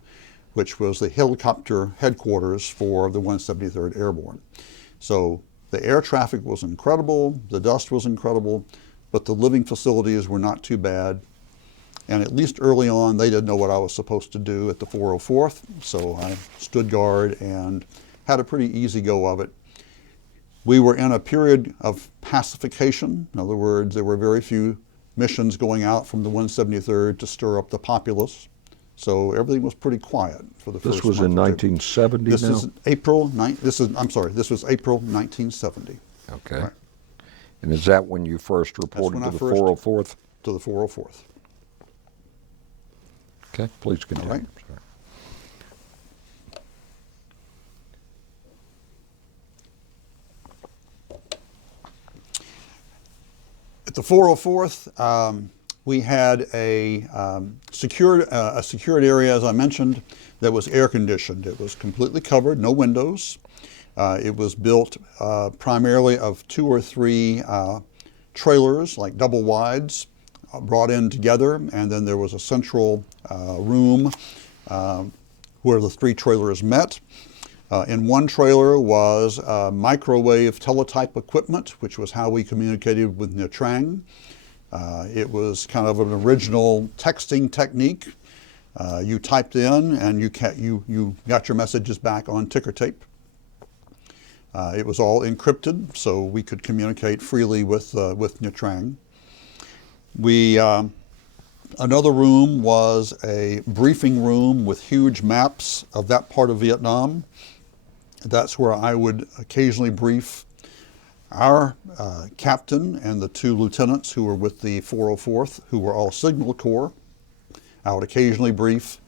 which was the helicopter headquarters for the 173rd Airborne. So the air traffic was incredible, the dust was incredible, but the living facilities were not too bad. And at least early on, they didn't know what I was supposed to do at the 404th, so I stood guard and had a pretty easy go of it. We were in a period of pacification. In other words, there were very few missions going out from the 173rd to stir up the populace. So everything was pretty quiet for the first month. This was in 1970 This now? is April, this was April 1970. Okay. Right. And is that when you first reported to the 404th? To the 404th. Okay, please continue. All right. Sorry. At the 404th, we had a secured area, as I mentioned, that was air conditioned. It was completely covered, no windows. It was built primarily of 2 or 3 trailers, like double wides, brought in together, and then there was a central room where the 3 trailers met. In one trailer was microwave teletype equipment, which was how we communicated with Utrang. It was kind of an original texting technique. You typed in and you got your messages back on ticker tape. It was all encrypted, so we could communicate freely with Utrang. Another room was a briefing room with huge maps of that part of Vietnam. That's where I would occasionally brief our captain and the 2 lieutenants who were with the 404th, who were all Signal Corps. I would occasionally brief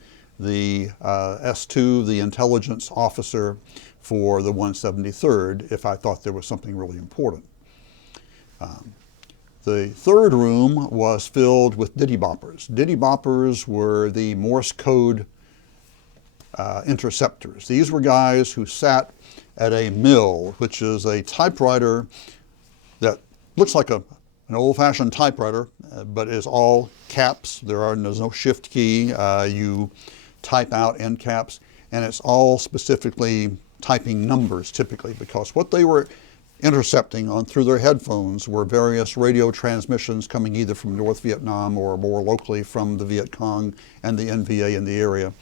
the S2, the intelligence officer for the 173rd, if I thought there was something really important. The third room was filled with ditty boppers. Ditty boppers were the Morse code interceptors. These were guys who sat at a mill, which is a typewriter that looks like an old-fashioned typewriter, but is all caps. There's no shift key. You type out end caps, and it's all specifically typing numbers typically, because what they were intercepting on through their headphones were various radio transmissions coming either from North Vietnam or more locally from the Viet Cong and the NVA in the area.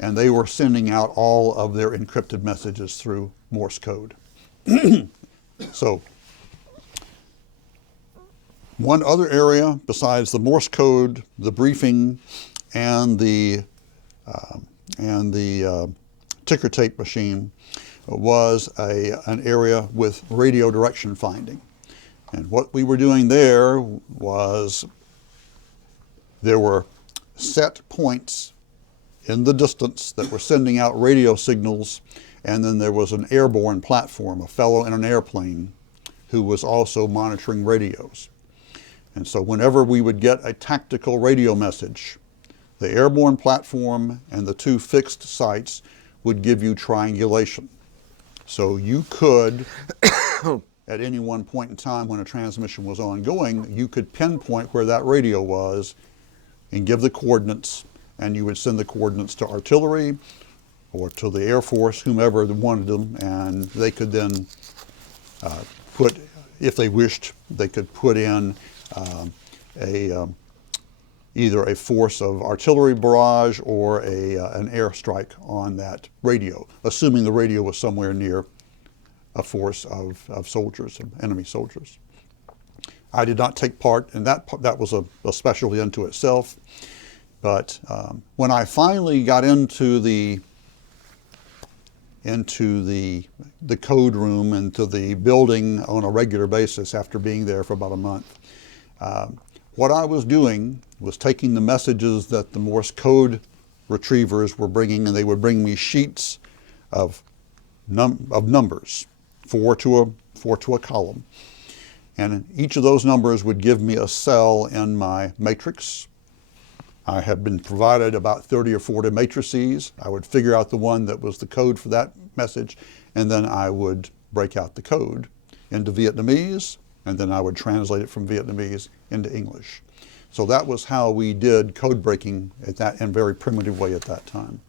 And they were sending out all of their encrypted messages through Morse code. So, one other area besides the Morse code, the briefing, and the ticker tape machine was an area with radio direction finding. And what we were doing there was there were set points in the distance that were sending out radio signals, and then there was an airborne platform, a fellow in an airplane, who was also monitoring radios. And so whenever we would get a tactical radio message, the airborne platform and the two fixed sites would give you triangulation. So you could, at any one point in time when a transmission was ongoing, you could pinpoint where that radio was and give the coordinates, and you would send the coordinates to artillery or to the Air Force, whomever wanted them, and they could then put, if they wished, they could put in either a force of artillery barrage or an airstrike on that radio, assuming the radio was somewhere near a force of soldiers, enemy soldiers. I did not take part in that. That was a specialty unto itself. But when I finally got into the code room, into the building on a regular basis after being there for about a month, what I was doing was taking the messages that the Morse code retrievers were bringing, and they would bring me sheets of numbers, four to a column. And each of those numbers would give me a cell in my matrix. I had been provided about 30 or 40 matrices. I would figure out the one that was the code for that message, and then I would break out the code into Vietnamese, and then I would translate it from Vietnamese into English. So that was how we did code breaking at that, in a very primitive way at that time.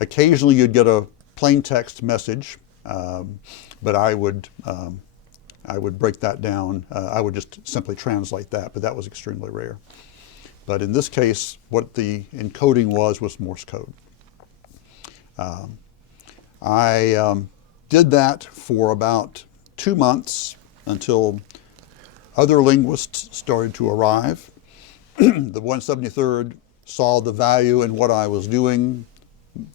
Occasionally you'd get a plain text message, but I would break that down. I would just simply translate that, but that was extremely rare. But in this case, what the encoding was Morse code. I did that for about 2 months until other linguists started to arrive. The 173rd saw the value in what I was doing.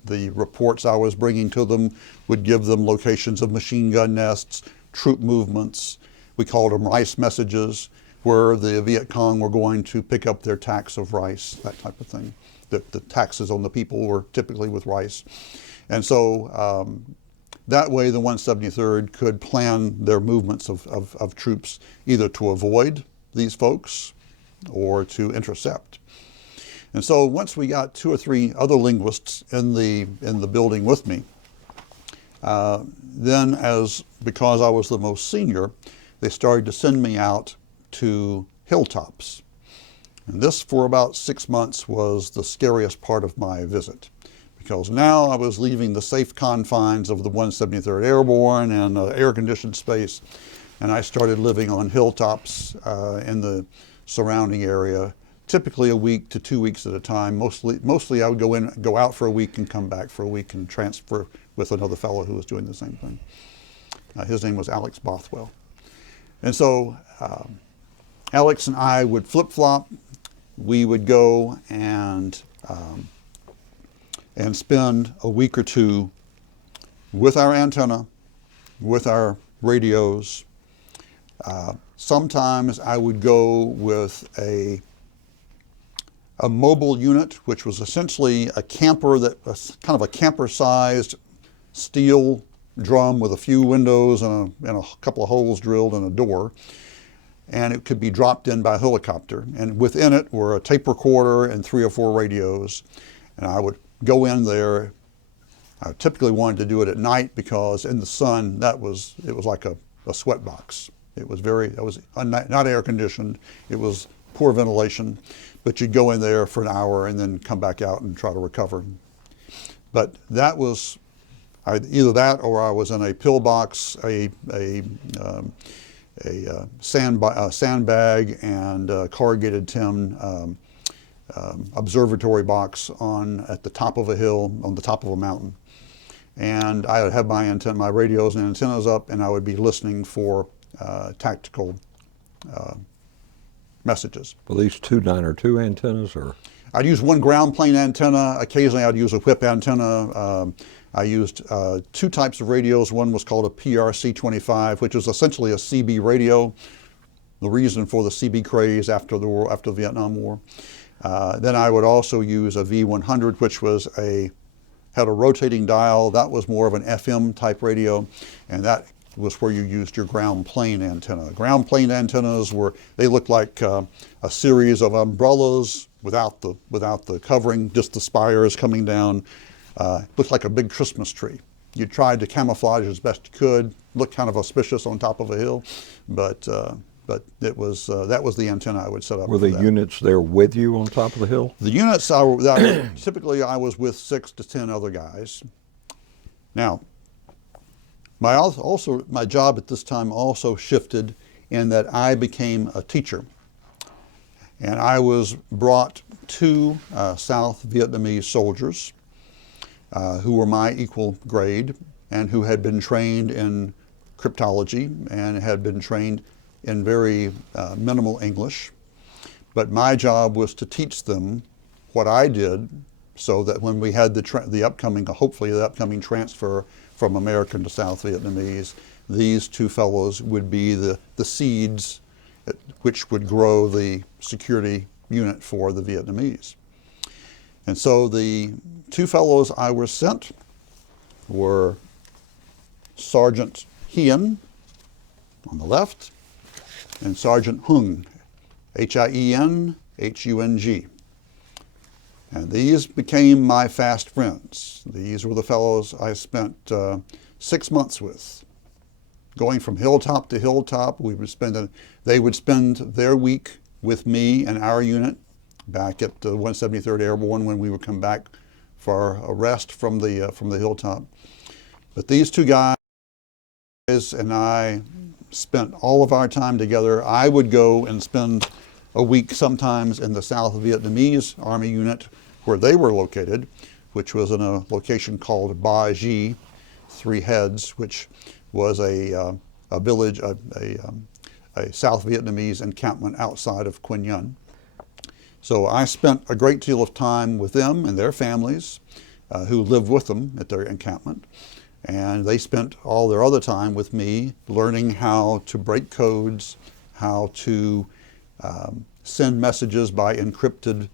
The reports I was bringing to them would give them locations of machine gun nests, troop movements. We called them rice messages, where the Viet Cong were going to pick up their tax of rice, that type of thing. The taxes on the people were typically with rice. And so that way the 173rd could plan their movements of troops, either to avoid these folks or to intercept. And so once we got 2 or 3 other linguists in the building with me, then because I was the most senior, they started to send me out to hilltops. And this, for about 6 months, was the scariest part of my visit, because now I was leaving the safe confines of the 173rd Airborne and air-conditioned space, and I started living on hilltops in the surrounding area, typically a week to 2 weeks at a time. Mostly I would go out for a week and come back for a week and transfer with another fellow who was doing the same thing. His name was Alex Bothwell. And so Alex and I would flip-flop. We would go and spend a week or two with our antenna, with our radios. Sometimes I would go with a mobile unit, which was essentially a camper, kind of a camper-sized steel drum with a few windows and a couple of holes drilled and a door. And it could be dropped in by helicopter. And within it were a tape recorder and 3 or 4 radios. And I would go in there. I typically wanted to do it at night because in the sun, it was like a sweat box. It was not air conditioned. It was poor ventilation, but you'd go in there for an hour and then come back out and try to recover. But that was either that or I was in a pillbox, a sandbag, and a corrugated tin observatory box at the top of a hill, on the top of a mountain. And I would have my radios and antennas up, and I would be listening for tactical messages. Well, these 292 antennas, or? I'd use one ground plane antenna. Occasionally I'd use a whip antenna. I used two types of radios. One was called a PRC-25, which was essentially a CB radio, the reason for the CB craze after the Vietnam War. Then I would also use a V100, which had a rotating dial. That was more of an FM type radio, and that was where you used your ground plane antenna. Ground plane antennas they looked like a series of umbrellas without the covering, just the spires coming down. Looked like a big Christmas tree. You tried to camouflage as best you could, looked kind of auspicious on top of a hill, but that was the antenna I would set up. Were the units there with you on top of the hill? The units, typically I was with 6 to 10 other guys. Now, my job at this time also shifted in that I became a teacher. And I was brought to South Vietnamese soldiers who were my equal grade and who had been trained in cryptology and had been trained in very minimal English. But my job was to teach them what I did, so that when we had hopefully the upcoming transfer from American to South Vietnamese, these two fellows would be the seeds which would grow the security unit for the Vietnamese. And so the two fellows I was sent were Sergeant Hien on the left and Sergeant Hung, Hien, Hung. And these became my fast friends. These were the fellows I spent 6 months with. Going from hilltop to hilltop, they would spend their week with me and our unit back at the 173rd Airborne when we would come back for a rest from the hilltop. But these two guys and I spent all of our time together. I would go and spend a week sometimes in the South Vietnamese Army unit where they were located, which was in a location called Ba Gi, 3 Heads, which was a village, a South Vietnamese encampment outside of Quy Nhon. So I spent a great deal of time with them and their families who lived with them at their encampment. And they spent all their other time with me learning how to break codes, how to send messages by encrypted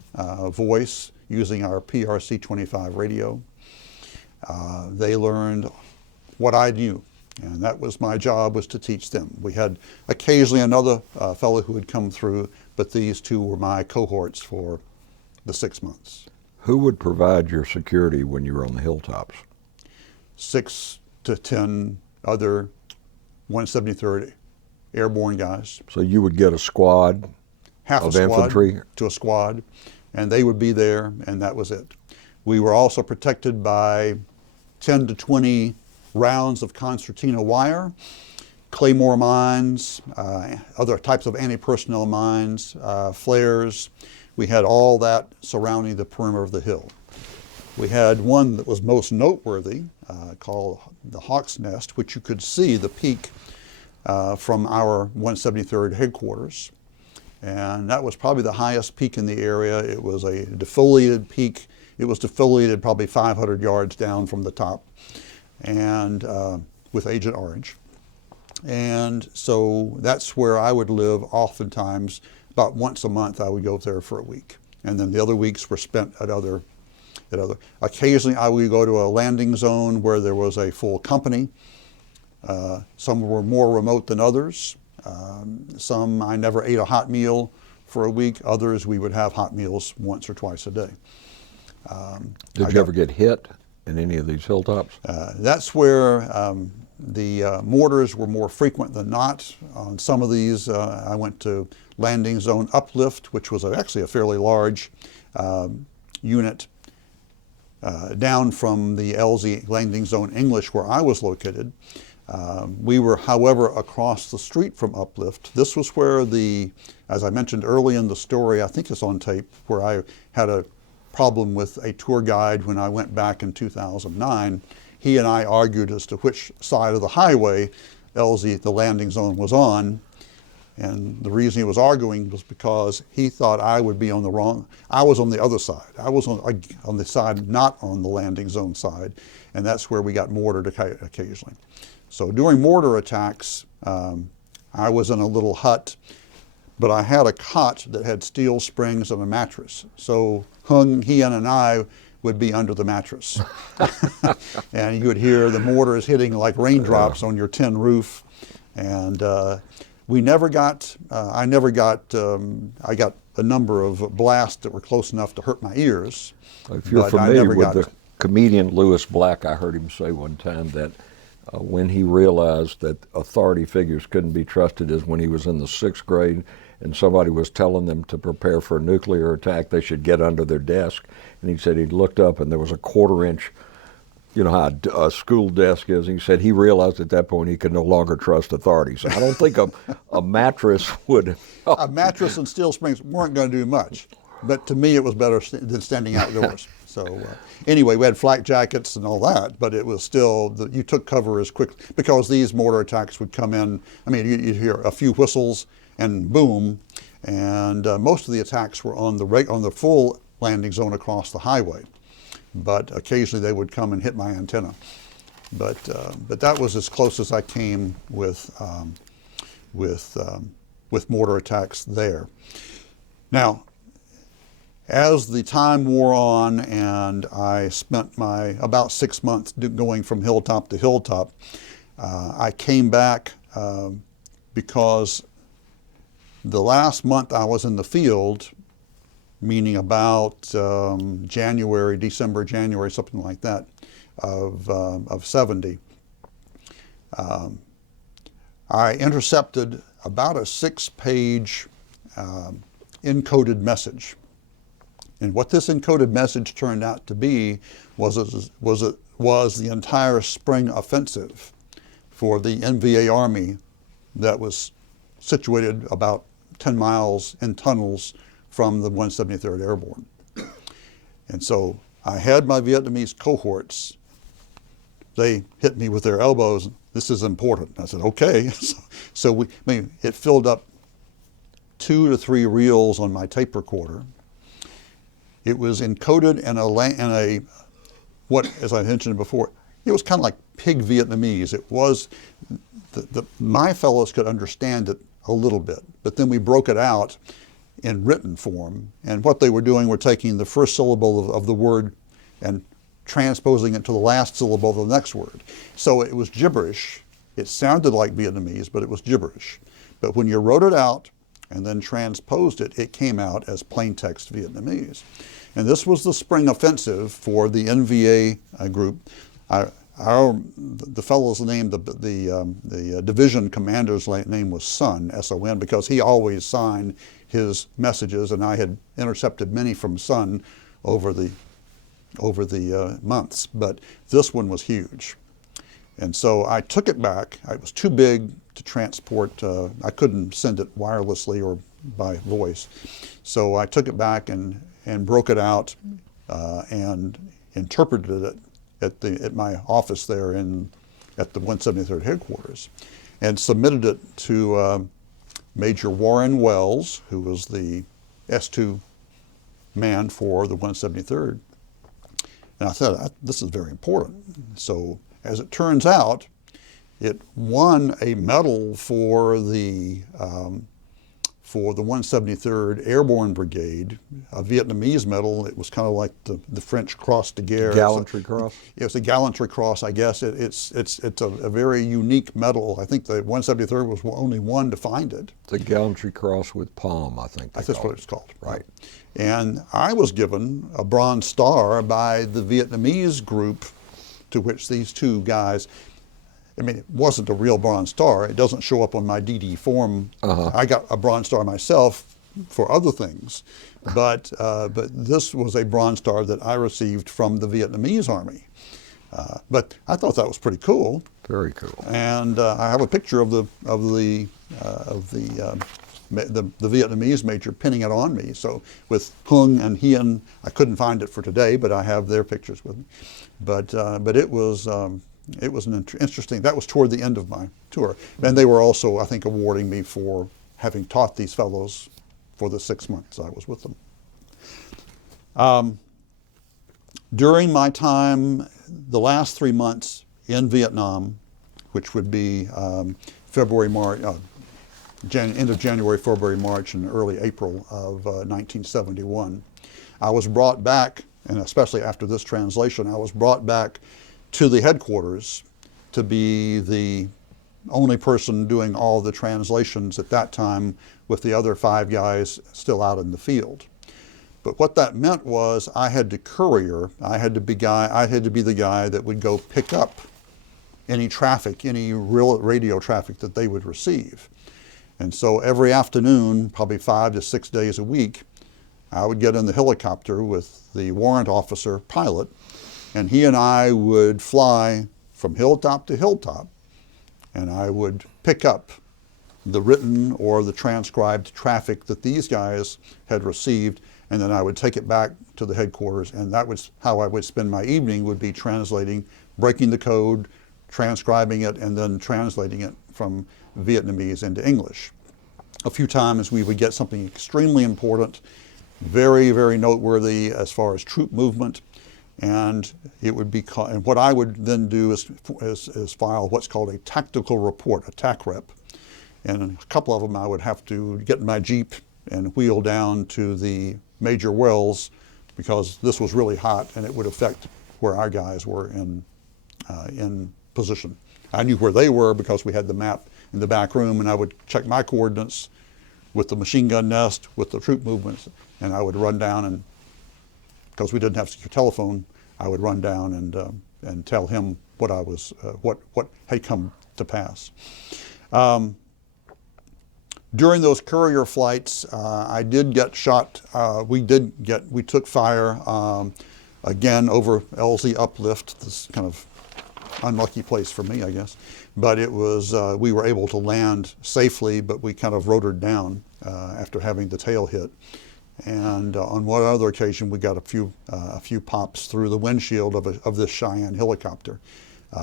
voice using our PRC-25 radio. They learned what I knew, and that was my job, was to teach them. We had occasionally another fellow who would come through, but these two were my cohorts for the 6 months. Who would provide your security when you were on the hilltops? 6 to 10 other 173rd Airborne guys. So you would get a squad of infantry to a squad, and they would be there, and that was it. We were also protected by 10 to 20 rounds of concertina wire, claymore mines, other types of anti-personnel mines, flares. We had all that surrounding the perimeter of the hill. We had one that was most noteworthy called the Hawk's Nest, which you could see the peak from our 173rd headquarters. And that was probably the highest peak in the area. It was a defoliated peak. It was defoliated probably 500 yards down from the top, and with Agent Orange. And so that's where I would live oftentimes. About once a month I would go there for a week. And then the other weeks were spent at other. Occasionally I would go to a landing zone where there was a full company. Some were more remote than others. Some I never ate a hot meal for a week. Others we would have hot meals once or twice a day. Did you ever get hit in any of these hilltops? That's where the mortars were more frequent than not. On some of these, I went to landing zone uplift, which was actually a fairly large unit. down from the LZ landing zone English where I was located. We were, however, across the street from Uplift. This was where as I mentioned early in the story, I think it's on tape, where I had a problem with a tour guide when I went back in 2009. He and I argued as to which side of the highway LZ, the landing zone, was on. And the reason he was arguing was because he thought I would be on the wrong, I was on the other side. I was on the side not on the landing zone side, and that's where we got mortared occasionally. So during mortar attacks, I was in a little hut, but I had a cot that had steel springs and a mattress. So Hung, Hien, and I would be under the mattress. And you would hear the mortars hitting like raindrops on your tin roof. And we never got, I got a number of blasts that were close enough to hurt my ears. If you're familiar with the comedian Lewis Black, I heard him say one time that when he realized that authority figures couldn't be trusted is when he was in the 6th grade and somebody was telling them to prepare for a nuclear attack, they should get under their desk. And he said he looked up and there was a 1/4 inch, you know how a school desk is, and he said he realized at that point he could no longer trust authorities. I don't think a mattress would help. A mattress and steel springs weren't going to do much, but to me it was better than standing outdoors. So anyway, we had flak jackets and all that, but it was still, you took cover as quickly, because these mortar attacks would come in. I mean, you'd hear a few whistles and boom, and most of the attacks were on the full landing zone across the highway. But occasionally they would come and hit my antenna. But that was as close as I came with mortar attacks there. Now, as the time wore on and I spent my about 6 months going from hilltop to hilltop, I came back because the last month I was in the field, meaning about December, January, something like that, of 70. I intercepted about a 6-page encoded message. And what this encoded message turned out to be was the entire spring offensive for the NVA Army that was situated about 10 miles in tunnels from the 173rd Airborne. And so I had my Vietnamese cohorts. They hit me with their elbows. This is important. I said, okay. So it filled up 2 to 3 reels on my tape recorder. It was encoded in what, as I mentioned before, it was kind of like pig Vietnamese. It was, my fellows could understand it a little bit, but then we broke it out in written form. And what they were doing were taking the first syllable of the word and transposing it to the last syllable of the next word. So it was gibberish. It sounded like Vietnamese, but it was gibberish. But when you wrote it out and then transposed it, it came out as plain text Vietnamese. And this was the spring offensive for the NVA group. The fellow's name, the division commander's name was Sun, S-O-N, because he always signed his messages, and I had intercepted many from Sun over the months. But this one was huge. And so I took it back. It was too big to transport. I couldn't send it wirelessly or by voice. So I took it back and broke it out and interpreted it at my office there at the 173rd headquarters, and submitted it to Major Warren Wells, who was the S2 man for the 173rd. And I thought, this is very important. So as it turns out, it won a medal for the 173rd Airborne Brigade, a Vietnamese medal. It was kind of like the French Cross de Guerre. Gallantry Cross? It was a Gallantry Cross, I guess. It's a very unique medal. I think the 173rd was only one to find it. The Gallantry Cross with Palm, I think That's what it's called. Right. And I was given a Bronze Star by the Vietnamese group to which these two guys, I mean, it wasn't a real Bronze Star. It doesn't show up on my DD form. I got a Bronze Star myself for other things. But this was a Bronze Star that I received from the Vietnamese Army. But I thought that was pretty cool. Very cool. And I have a picture of the Vietnamese major pinning it on me. So with Hung and Hien, I couldn't find it for today, but I have their pictures with me. But it was an interesting. That was toward the end of my tour, and they were also, I think, awarding me for having taught these fellows for the 6 months I was with them. During my time, the last 3 months in Vietnam, which would be February, March, end of January, February, March, and early April of 1971, I was brought back, and especially after this translation, I was brought back to the headquarters to be the only person doing all the translations at that time, with the other 5 guys still out in the field. But what that meant was I had to courier. I had to be the guy that would go pick up any traffic, any real radio traffic that they would receive. And so every afternoon, probably 5 to 6 days a week, I would get in the helicopter with the warrant officer pilot, and he and I would fly from hilltop to hilltop, and I would pick up the written or the transcribed traffic that these guys had received, and then I would take it back to the headquarters, and that was how I would spend my evening, would be translating, breaking the code, transcribing it, and then translating it from Vietnamese into English. A few times we would get something extremely important, very, very noteworthy as far as troop movement, and it would be and what I would then do is file what's called a tactical report, a TAC rep, and a couple of them I would have to get in my Jeep and wheel down to the major wells, because this was really hot and it would affect where our guys were in position. I knew where they were because we had the map in the back room, and I would check my coordinates with the machine gun nest, with the troop movements, and I would run down, and because we didn't have secure telephone, I would run down and tell him what I was what had come to pass. During those courier flights, I did get shot. We took fire again over LZ Uplift, this kind of unlucky place for me, I guess. But it was, we were able to land safely, but we kind of rotored down after having the tail hit. And on one other occasion, we got a few pops through the windshield of this Cheyenne helicopter.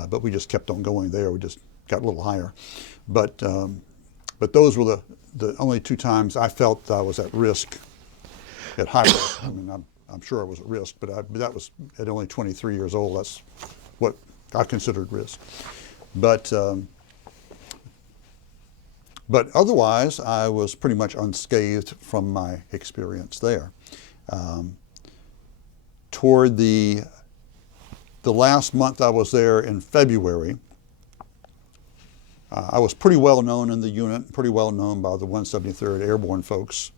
But we just kept on going there. We just got a little higher. But those were the only 2 times I felt I was at risk, at high risk. I mean, I'm sure I was at risk, but that was at only 23 years old. That's what I considered risk. But otherwise, I was pretty much unscathed from my experience there. Toward the last month I was there in February, I was pretty well known in the unit, pretty well known by the 173rd Airborne folks.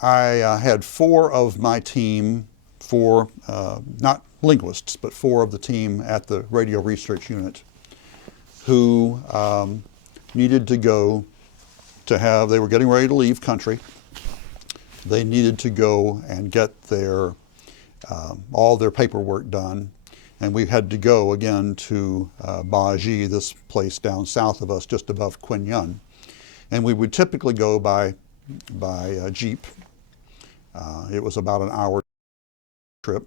I had 4 of my team, not linguists, but 4 of the team at the radio research unit who needed to go they were getting ready to leave country. They needed to go and get all their paperwork done. And we had to go again to Ba Ji, this place down south of us, just above Quy Nhon. And we would typically go by Jeep. It was about an hour trip.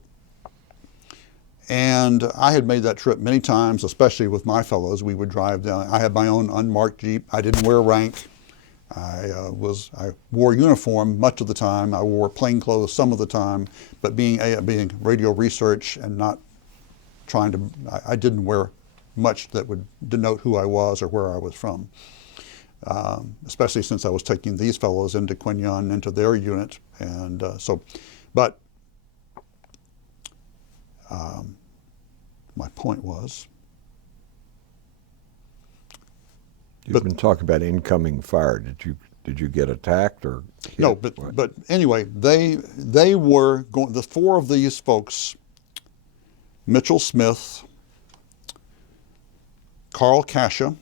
And I had made that trip many times, especially with my fellows. We would drive down. I had my own unmarked Jeep. I didn't wear rank. I wore uniform much of the time. I wore plain clothes some of the time. But being radio research and not trying to, I didn't wear much that would denote who I was or where I was from. Especially since I was taking these fellows into Quy Nhon, into their unit. And my point was, You've been talking about incoming fire. Did you get attacked or hit? No, but anyway, they were going. The 4 of these folks, Mitchell Smith, Carl Kasha,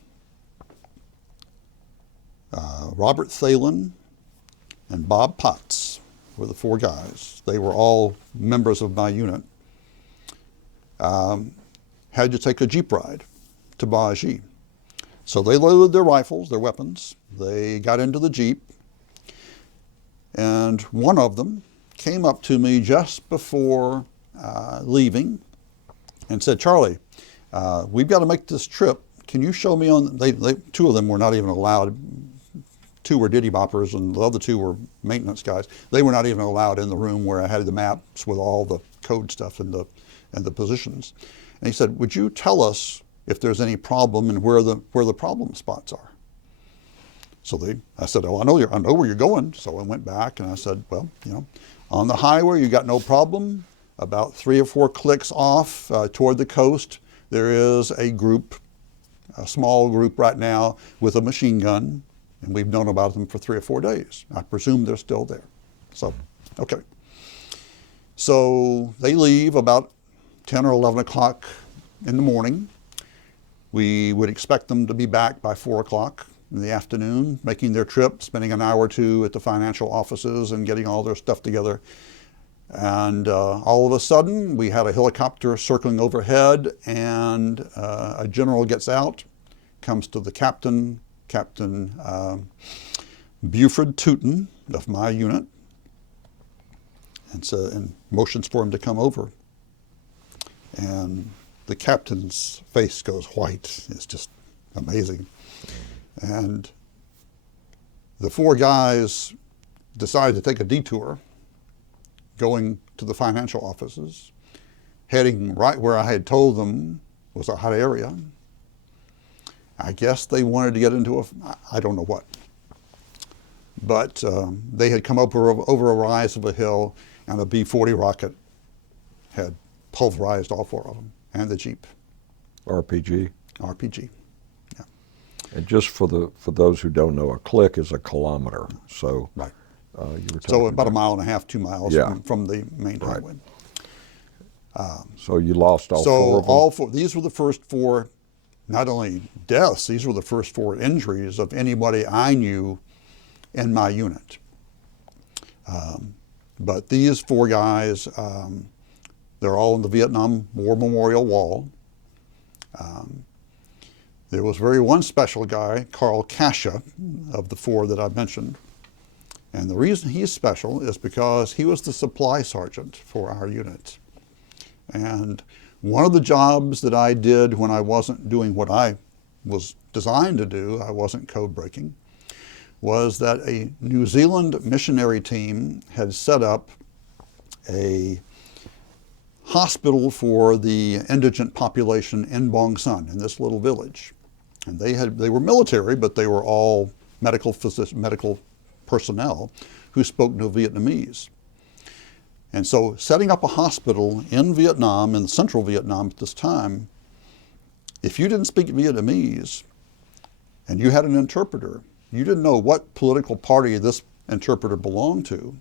Robert Thalen, and Bob Potts were the four guys. They were all members of my unit. Had to take a jeep ride to Baji. So they loaded their rifles, their weapons. They got into the jeep, and one of them came up to me just before leaving and said, "Charlie, we've got to make this trip. Can you show me on?" Two of them were not even allowed. Two were ditty boppers, and the other two were maintenance guys. They were not even allowed in the room where I had the maps with all the code stuff and the positions. And he said, "Would you tell us if there's any problem and where the problem spots are?" So I said, "Oh, I know where you're going." So I went back and I said, "Well, on the highway you got no problem. About 3 or 4 clicks off toward the coast, there is a small group right now with a machine gun, and we've known about them for 3 or 4 days. I presume they're still there." So, okay. So they leave about 10 or 11 o'clock in the morning. We would expect them to be back by 4 o'clock in the afternoon, making their trip, spending an hour or two at the financial offices and getting all their stuff together. And all of a sudden, we had a helicopter circling overhead, and a general gets out, comes to the Captain Buford Tootin of my unit, and motions for him to come over. And the captain's face goes white. It's just amazing. And the 4 guys decided to take a detour, going to the financial offices, heading right where I had told them was a hot area. I guess they wanted to get into I don't know what. But they had come over a rise of a hill, and a B-40 rocket had pulverized all 4 of them, and the Jeep. RPG. Yeah. And just for those who don't know, a click is a kilometer. So right. You were So about 1.5 miles, 2 miles from the main highway. So you lost all 4 of them? So all 4. These were the first 4, not only deaths, these were the first 4 injuries of anybody I knew in my unit. But these 4 guys, they're all in the Vietnam War Memorial Wall. There was one special guy, Carl Kasha, of the 4 that I mentioned. And the reason he's special is because he was the supply sergeant for our unit. And one of the jobs that I did when I wasn't doing what I was designed to do, I wasn't code breaking, was that a New Zealand missionary team had set up a hospital for the indigent population in Bong Son, in this little village. And they were military, but they were all medical personnel who spoke no Vietnamese. And so setting up a hospital in Vietnam, in central Vietnam at this time, if you didn't speak Vietnamese and you had an interpreter, you didn't know what political party this interpreter belonged to,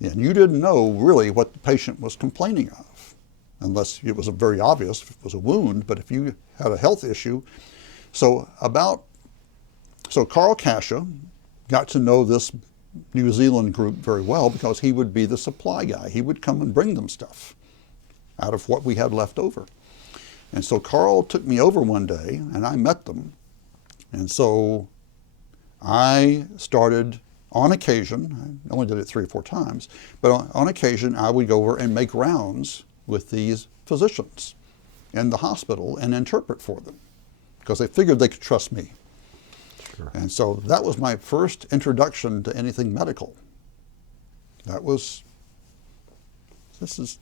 and you didn't know really what the patient was complaining of, unless it was very obvious if it was a wound, but if you had a health issue. So Carl Kasha got to know this New Zealand group very well because he would be the supply guy. He would come and bring them stuff out of what we had left over. And so Carl took me over one day and I met them. And so I started, on occasion, I only did it 3 or 4 times, but on occasion I would go over and make rounds with these physicians in the hospital and interpret for them because they figured they could trust me. Sure. And so that was my first introduction to anything medical. This is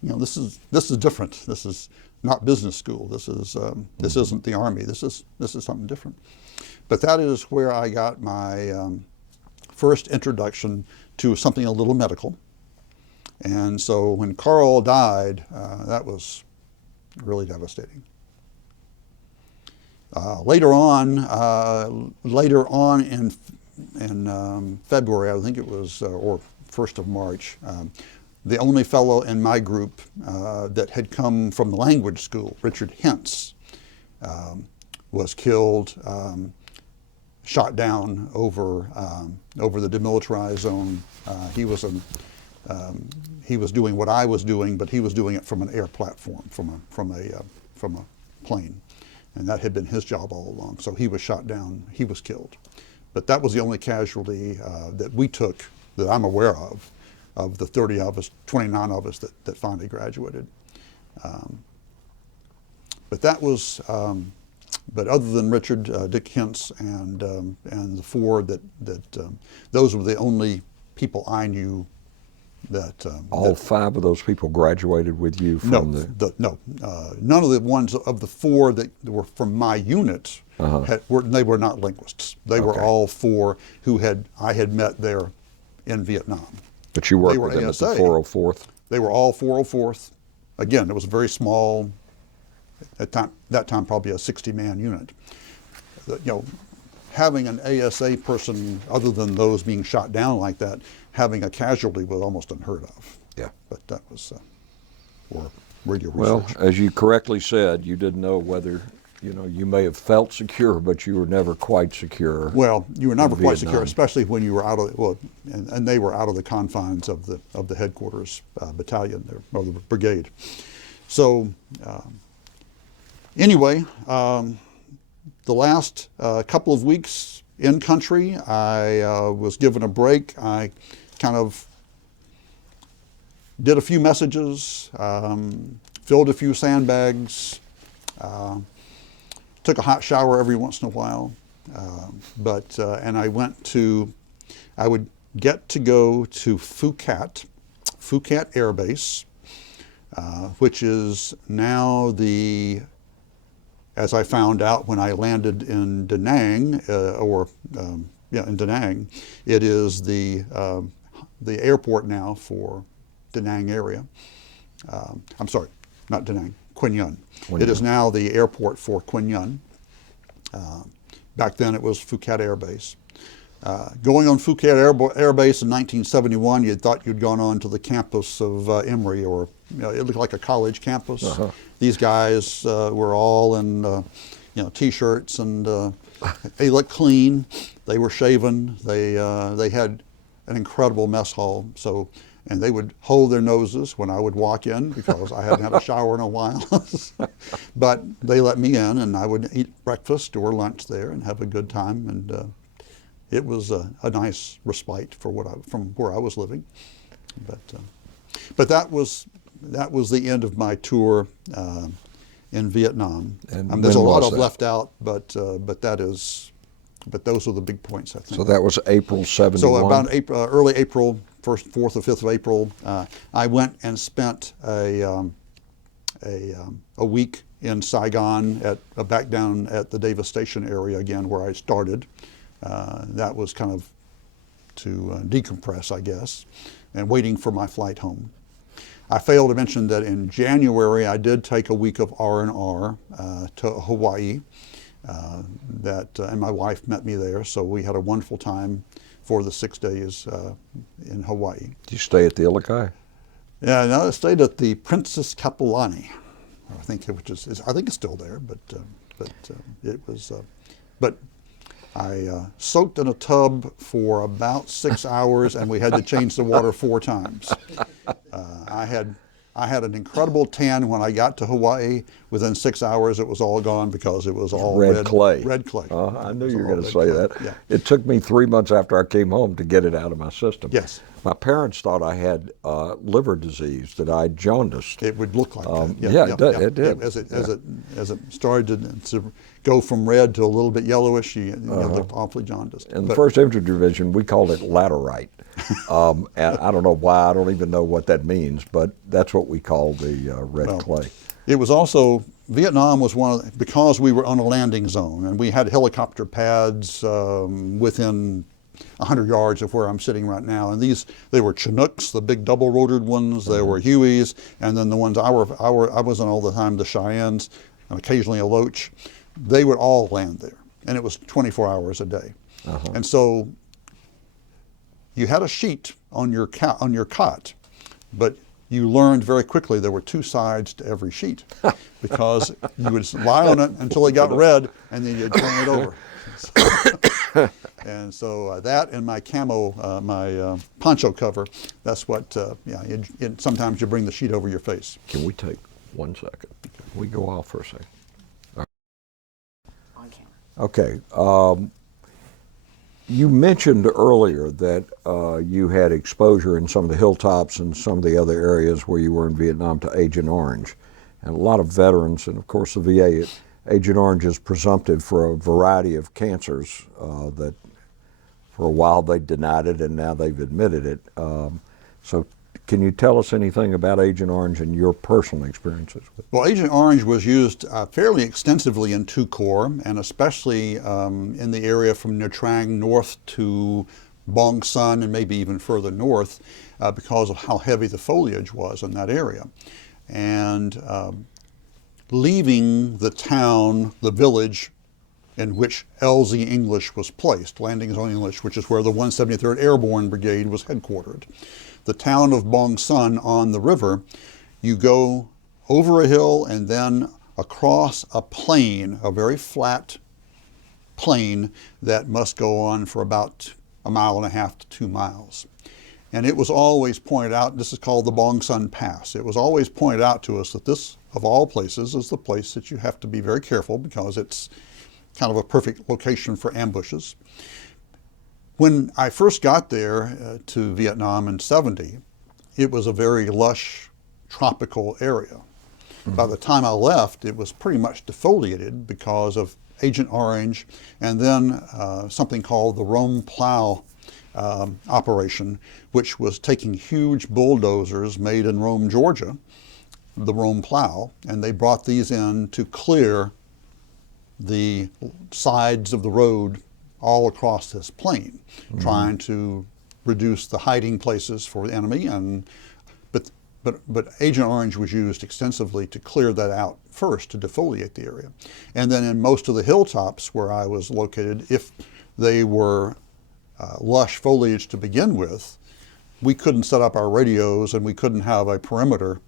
different. This is not business school. This isn't the Army. This is something different. But that is where I got my first introduction to something a little medical. And so when Carl died, that was really devastating. Later on in February, I think it was, or 1st of March, the only fellow in my group that had come from the language school, Richard Hentz, was killed shot down over the demilitarized zone. He was doing what I was doing, but he was doing it from an air platform, from a plane, and that had been his job all along. So he was shot down. He was killed, but that was the only casualty that we took that I'm aware of the 30 of us, 29 of us that finally graduated. But that was. But other than Richard, Dick Hintz, and the four those were the only people I knew that. All five of those people graduated with you from none of the ones of the four that were from my unit they were not linguists. They were all four who I had met there in Vietnam. But you worked with them ASA. at the 404th? They were all 404th. Again, it was a very small. At that time, probably a 60-man unit. Having an ASA person, other than those being shot down like that, having a casualty was almost unheard of. Yeah. But that was for radio Well, research. as you correctly said, you didn't know whether, you may have felt secure, but you were never quite secure. Well, you were never quite Vietnam. secure, especially when you were out of and they were out of the confines of the headquarters battalion there, or the brigade. So. Anyway, the last couple of weeks in country, I was given a break. I kind of did a few messages, filled a few sandbags, took a hot shower every once in a while. And I would get to go to Phuket Air Base, which is now as I found out when I landed in Da Nang, in Da Nang, it is the airport now for Da Nang area. I'm sorry, not Da Nang, Quy Nhon. It is now the airport for Quy Nhon. Back then it was Phuket Air Base. Going on Phuket Air Base in 1971, you thought you'd gone on to the campus of Emory, or it looked like a college campus. These guys were all in t-shirts, and they looked clean. They were shaven. They had an incredible mess hall. And they would hold their noses when I would walk in because I hadn't had a shower in a while. But they let me in, and I would eat breakfast or lunch there and have a good time. And it was a nice respite from where I was living. But that was the end of my tour in Vietnam. And there's a lot was of that? left out, but those are the big points, I think. So that was April 71? So about early April, 4th or 5th of April, I went and spent a week in Saigon back down at the Davis Station area again, where I started. That was kind of to decompress, I guess, and waiting for my flight home. I failed to mention that in January I did take a week of R&R to Hawaii. And my wife met me there, so we had a wonderful time for the 6 days in Hawaii. Did you stay at the Ilokai? Yeah, no, I stayed at the Princess Kapolani, I think it's still there, but it was. But I soaked in a tub for about 6 hours, and we had to change the water 4 times. I had an incredible tan when I got to Hawaii. Within 6 hours, it was all gone because it was all red clay. Red clay. I knew you were going to say that. Yeah. It took me 3 months after I came home to get it out of my system. Yes. My parents thought I had liver disease, that I jaundiced. It would look like that. It did. As it started to go from red to a little bit yellowish, you looked awfully jaundiced. In the 1st Infantry Division, we called it laterite. And I don't know why, I don't even know what that means, but that's what we call the red clay. It was also, Vietnam was because we were on a landing zone, and we had helicopter pads within 100 yards of where I'm sitting right now. And they were Chinooks, the big double-rotored ones. There were Hueys, and then the ones I was on all the time, the Cheyennes, and occasionally a Loach. They would all land there, and it was 24 hours a day. And so you had a sheet on your cot, but you learned very quickly there were 2 sides to every sheet, because you would lie on it until it got red, and then you'd turn it over. And so that and my camo, my poncho cover, that's what, sometimes you bring the sheet over your face. Can we take 1 second? Can we go off for a second? On camera. Okay. You mentioned earlier that you had exposure in some of the hilltops and some of the other areas where you were in Vietnam to Agent Orange. And a lot of veterans, and of course the VA, Agent Orange is presumptive for a variety of cancers that for a while they denied it and now they've admitted it. So can you tell us anything about Agent Orange and your personal experiences with it? Well, Agent Orange was used fairly extensively in Tu Corps, and especially in the area from Utrang north to Bong Son and maybe even further north because of how heavy the foliage was in that area. And leaving the town, the village in which LZ English was placed, Landing Zone English, which is where the 173rd Airborne Brigade was headquartered. The town of Bong Son on the river, you go over a hill and then across a plain, a very flat plain that must go on for about 1.5 miles to 2 miles. And it was always pointed out, this is called the Bong Son Pass. It was always pointed out to us that this, of all places, is the place that you have to be very careful because it's kind of a perfect location for ambushes. When I first got there to Vietnam in '70, it was a very lush tropical area. Mm-hmm. By the time I left, it was pretty much defoliated because of Agent Orange and then something called the Rome Plow operation, which was taking huge bulldozers made in Rome, Georgia, the Rome Plow, and they brought these in to clear the sides of the road all across this plain, mm-hmm. trying to reduce the hiding places for the enemy. And but Agent Orange was used extensively to clear that out first, to defoliate the area. And then in most of the hilltops where I was located, if they were lush foliage to begin with, we couldn't set up our radios and we couldn't have a perimeter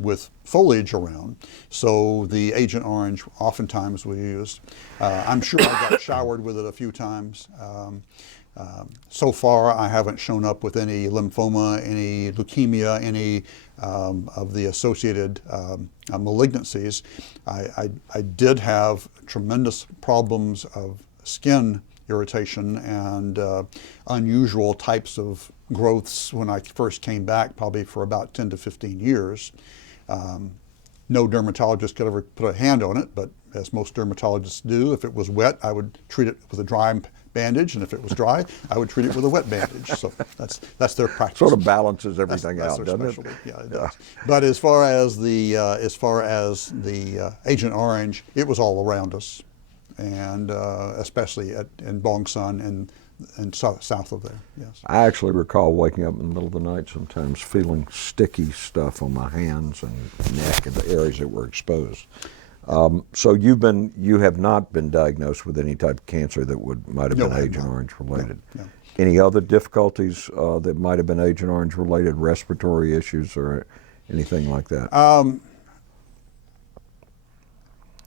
with foliage around. So the Agent Orange oftentimes we used. I'm sure I got showered with it a few times. So far I haven't shown up with any lymphoma, any leukemia, any of the associated malignancies. I did have tremendous problems of skin irritation and unusual types of growths when I first came back, probably for about 10 to 15 years. No dermatologist could ever put a hand on it, but as most dermatologists do, if it was wet, I would treat it with a dry bandage, and if it was dry, I would treat it with a wet bandage. So that's their practice. Sort of balances everything out, doesn't it? Yeah, it does. But as far as the Agent Orange, it was all around us, and especially in Bong Son and south of there. Yes. I actually recall waking up in the middle of the night sometimes feeling sticky stuff on my hands and neck and the areas that were exposed. So you have not been diagnosed with any type of cancer that might have been Agent Orange related. No. Any other difficulties that might have been Agent Orange related, respiratory issues or anything like that?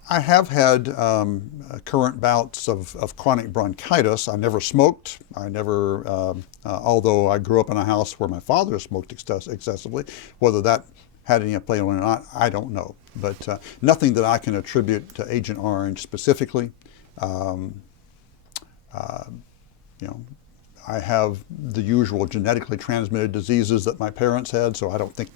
I have had current bouts of chronic bronchitis. I never smoked. I never, although I grew up in a house where my father smoked excessively, whether that had any play on it or not, I don't know. But nothing that I can attribute to Agent Orange specifically. I have the usual genetically transmitted diseases that my parents had, so I don't think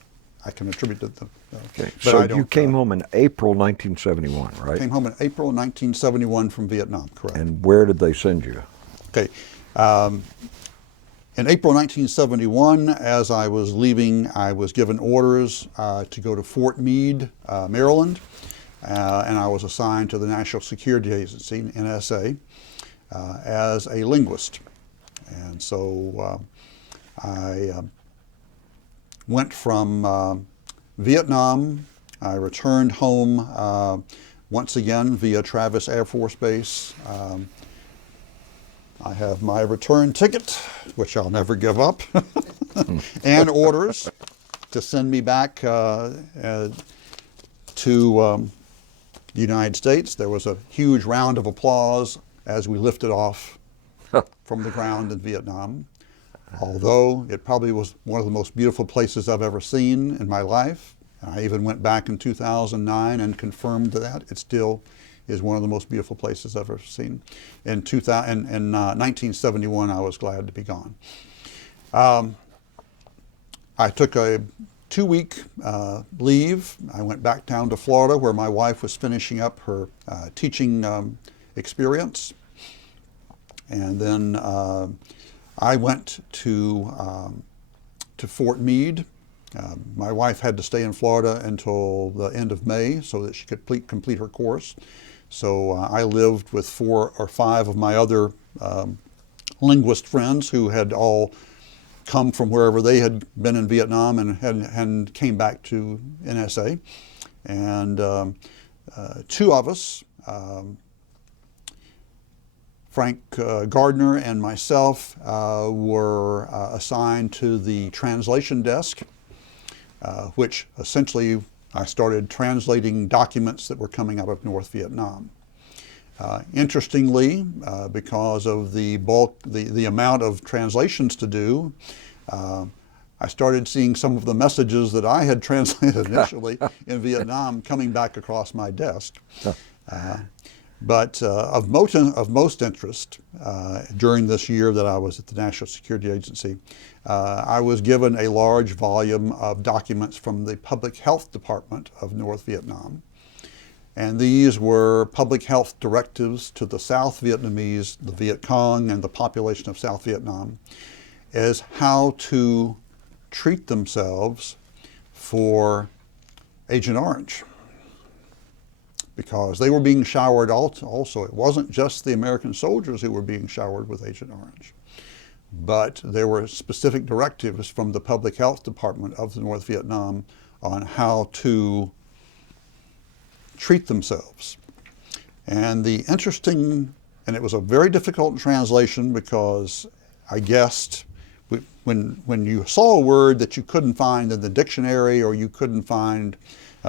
I can attribute to them. Okay. So you came home in April 1971, right? Came home in April 1971 from Vietnam, correct. And where did they send you? Okay. In April 1971, as I was leaving, I was given orders to go to Fort Meade, Maryland, and I was assigned to the National Security Agency, NSA, as a linguist. And so I went from Vietnam. I returned home once again via Travis Air Force Base. I have my return ticket, which I'll never give up, and orders to send me back to the United States. There was a huge round of applause as we lifted off from the ground in Vietnam, although it probably was one of the most beautiful places I've ever seen in my life. I even went back in 2009 and confirmed that it still is one of the most beautiful places I've ever seen. In 1971, I was glad to be gone. I took a 2-week leave. I went back down to Florida where my wife was finishing up her teaching experience. And then I went to Fort Meade. My wife had to stay in Florida until the end of May so that she could complete her course. So I lived with 4 or 5 of my other linguist friends who had all come from wherever they had been in Vietnam and came back to NSA. And 2 of us, Frank Gardner and myself, were assigned to the translation desk, which essentially I started translating documents that were coming out of North Vietnam. Interestingly, because of the amount of translations to do, I started seeing some of the messages that I had translated initially in Vietnam coming back across my desk. But of most interest during this year that I was at the National Security Agency, I was given a large volume of documents from the Public Health Department of North Vietnam. And these were public health directives to the South Vietnamese, the Viet Cong, and the population of South Vietnam as how to treat themselves for Agent Orange, because they were being showered also. It wasn't just the American soldiers who were being showered with Agent Orange, but there were specific directives from the Public Health Department of the North Vietnam on how to treat themselves. And the interesting, and it was a very difficult translation because I guessed when you saw a word that you couldn't find in the dictionary or you couldn't find,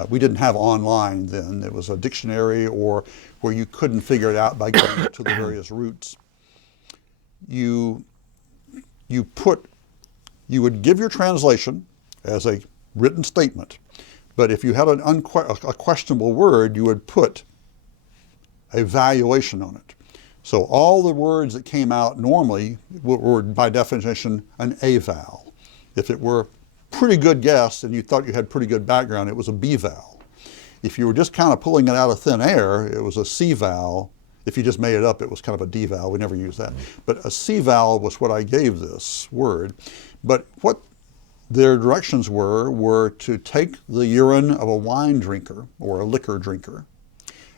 we didn't have online then, it was a dictionary or where you couldn't figure it out by going to the various roots. You would give your translation as a written statement, but if you had a questionable word, you would put a valuation on it. So all the words that came out normally were by definition an A-vowel. If it were a pretty good guess and you thought you had pretty good background, it was a B-vowel. If you were just kind of pulling it out of thin air, it was a C-vowel. If you just made it up, it was kind of a D-vowel. We never used that. But a C-vowel was what I gave this word. But what their directions were to take the urine of a wine drinker or a liquor drinker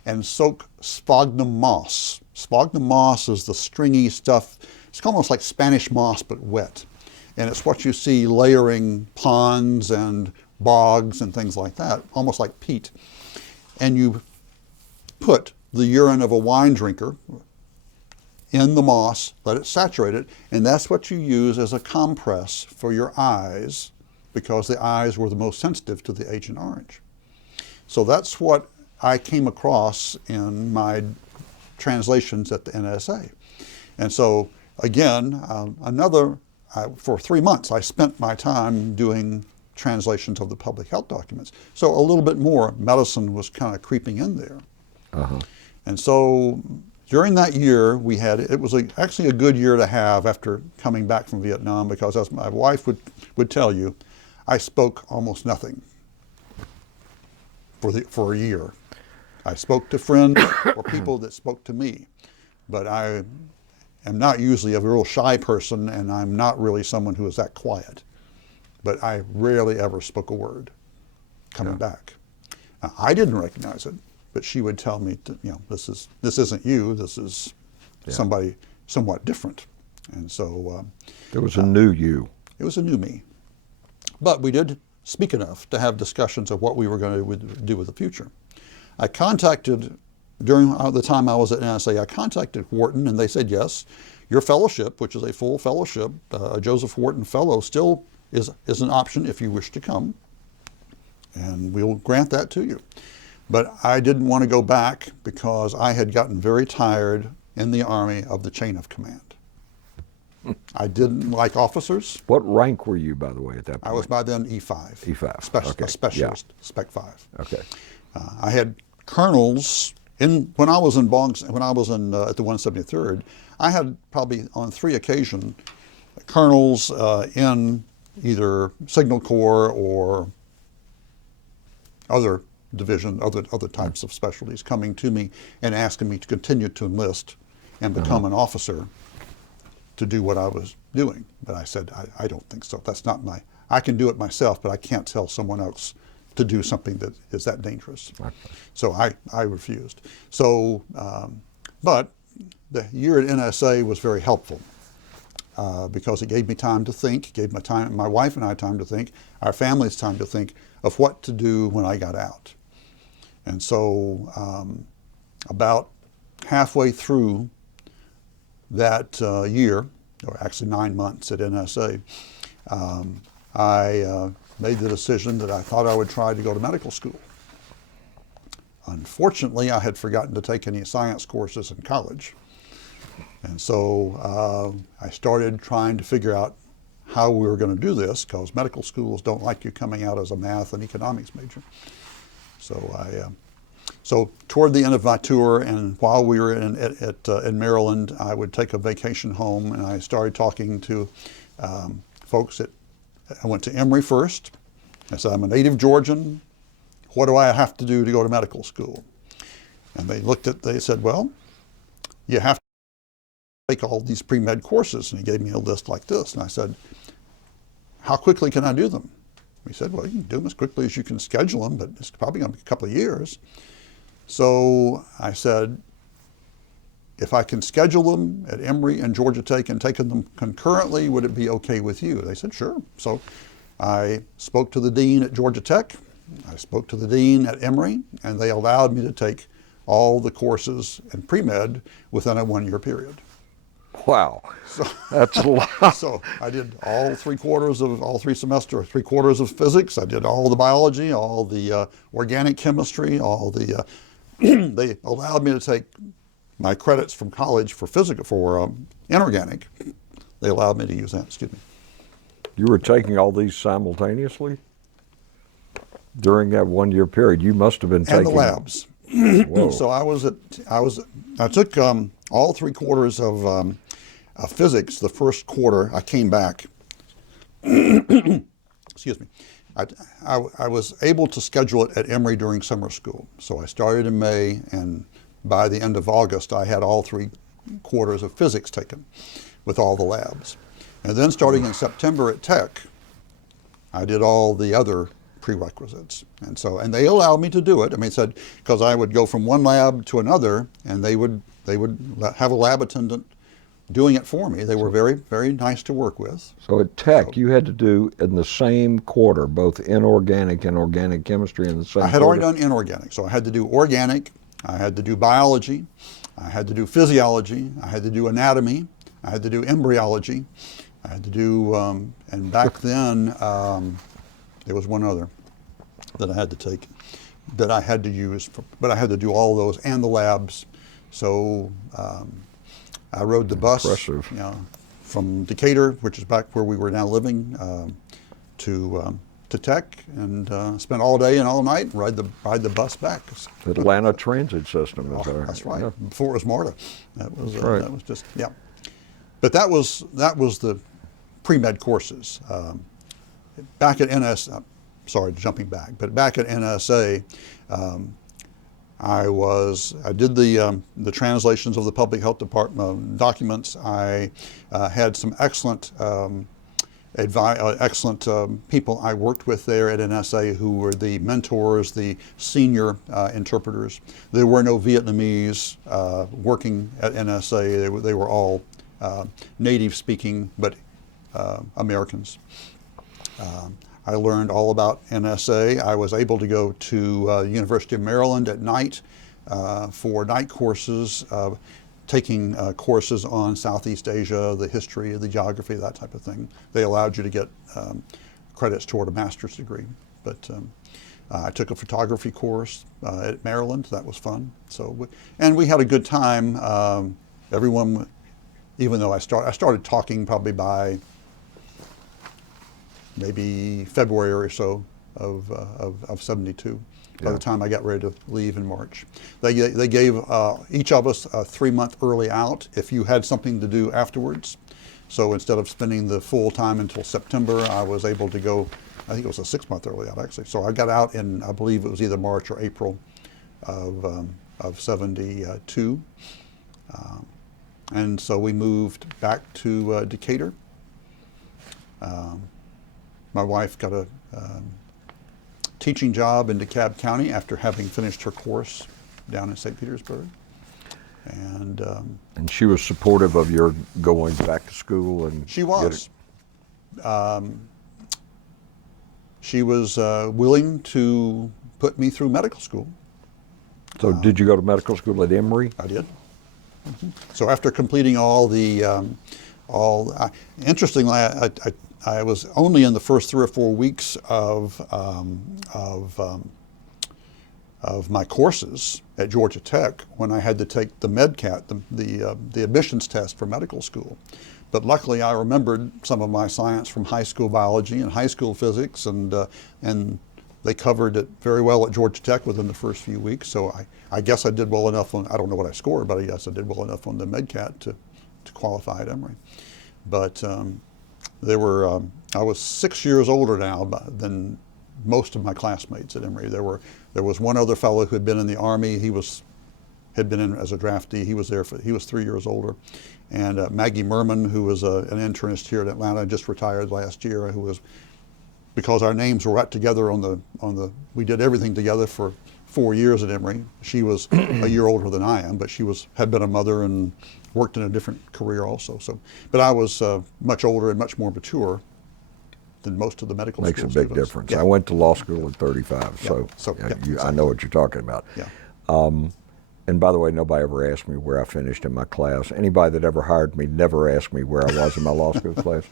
and soak sphagnum moss. Sphagnum moss is the stringy stuff. It's almost like Spanish moss, but wet. And it's what you see layering ponds and bogs and things like that, almost like peat. And you put the urine of a wine drinker in the moss, let it saturate it, and that's what you use as a compress for your eyes, because the eyes were the most sensitive to the Agent Orange. So that's what I came across in my translations at the NSA. And so again, for 3 months I spent my time doing translations of the public health documents. So a little bit more medicine was kind of creeping in there. And so during that year, it was actually a good year to have after coming back from Vietnam, because as my wife would tell you, I spoke almost nothing for a year. I spoke to friends or people that spoke to me, but I am not usually a real shy person, and I'm not really someone who is that quiet. But I rarely ever spoke a word coming back. Now, I didn't recognize it, but she would tell me, this isn't you. This is somebody somewhat different. And so there was a new you. It was a new me. But we did speak enough to have discussions of what we were going to do with the future. I contacted, during the time I was at NSA, I contacted Wharton, and they said, yes, your fellowship, which is a full fellowship, a Joseph Wharton Fellow, still is an option if you wish to come, and we'll grant that to you. But I didn't want to go back because I had gotten very tired in the Army of the chain of command. I didn't like officers. What rank were you, by the way, at that point? I was by then E5. E5, okay. A specialist, Spec 5. Okay. I had colonels when I was in at the 173rd. I had probably on 3 occasions colonels in either Signal Corps or other division, other types of specialties coming to me and asking me to continue to enlist and become an officer to do what I was doing. But I said, I don't think so. That's not I can do it myself, but I can't tell someone else to do something that is that dangerous. Okay. So I refused. So, but the year at NSA was very helpful because it gave me time to think, gave my wife and I time to think, our families time to think of what to do when I got out. And so about halfway through that year, or actually 9 months at NSA, I made the decision that I thought I would try to go to medical school. Unfortunately, I had forgotten to take any science courses in college. And so I started trying to figure out how we were going to do this, because medical schools don't like you coming out as a math and economics major. So so toward the end of my tour, and while we were in Maryland, I would take a vacation home, and I started talking to folks I went to Emory first. I said, I'm a native Georgian. What do I have to do to go to medical school? And they said, well, you have to take all these pre-med courses. And he gave me a list like this. And I said, how quickly can I do them? He said, well, you can do them as quickly as you can schedule them, but it's probably going to be a couple of years. So I said, if I can schedule them at Emory and Georgia Tech and take them concurrently, would it be okay with you? They said, sure. So I spoke to the dean at Georgia Tech, I spoke to the dean at Emory, and they allowed me to take all the courses in pre-med within a 1-year period. Wow, so, that's a lot. So I did all 3 semesters, 3/4 of physics. I did all the biology, all the organic chemistry, all the, they allowed me to take my credits from college for inorganic. They allowed me to use that, excuse me. You were taking all these simultaneously? During that 1-year period, you must have been taking... And the labs. So I took all 3/4 of physics the first quarter. I came back. Excuse me. I was able to schedule it at Emory during summer school. So I started in May, and by the end of August, I had all 3/4 of physics taken with all the labs. And then starting in September at Tech, I did all the other prerequisites. And they allowed me to do it. I mean, said, because I would go from one lab to another, and they would have a lab attendant doing it for me. They were very, very nice to work with. So at Tech, you had to do in the same quarter, both inorganic and organic chemistry in the same quarter? I had already done inorganic, so I had to do organic, I had to do biology, I had to do physiology, I had to do anatomy, I had to do embryology, I had to do, and back then, there was one other that I had to take, that I had to use, but I had to do all those and the labs. So I rode the bus, Impressive. From Decatur, which is back where we were now living, to Tech, and spent all day and all night and ride the bus back. Atlanta Transit System. That's right. Yeah. Before it was MARTA, that was right. That was just But that was the pre-med courses. Back at sorry, jumping back, but back at NSA, I did the translations of the Public Health Department documents. I had some excellent people I worked with there at NSA who were the mentors, the senior interpreters. There were no Vietnamese working at NSA. They were all native speaking, but Americans. I learned all about NSA. I was able to go to University of Maryland at night for night courses, taking courses on Southeast Asia, the history, the geography, that type of thing. They allowed you to get credits toward a master's degree. But I took a photography course at Maryland. That was fun. So, and we had a good time. Everyone even though I started talking probably by maybe February or so of 72. By the time I got ready to leave in March, they gave each of us a 3-month early out if you had something to do afterwards. So instead of spending the full time until September, I was able to go. I think it was a 6-month early out actually. So I got out in, I believe it was either March or April of 72, and so we moved back to Decatur. My wife got a teaching job in DeKalb County after having finished her course down in St. Petersburg. And she was supportive of your going back to school? And she was. She was willing to put me through medical school. So did you go to medical school at Emory? I did. So after completing all the, interestingly, I was only in the first 3 or 4 weeks of my courses at Georgia Tech when I had to take the MedCat, the admissions test for medical school. But luckily, I remembered some of my science from high school biology and high school physics, and they covered it very well at Georgia Tech within the first few weeks. So I guess I did well enough on, I don't know what I scored, but I guess I did well enough on the MedCat to qualify at Emory. But I was 6 years older now than most of my classmates at Emory. There was one other fellow who had been in the Army. He had been in as a draftee. He was 3 years older. And Maggie Merman, who was an internist here in Atlanta, just retired last year, who was, because our names were right together we did everything together for 4 years at Emory. She was a year older than I am, but she had been a mother and worked in a different career also. So, but I was much older and much more mature than most of the medical Makes school a big students. difference. Yeah. I went to law school at 35, I know what you're talking about. Yeah. And by the way, nobody ever asked me where I finished in my class. Anybody that ever hired me never asked me where I was in my law school class.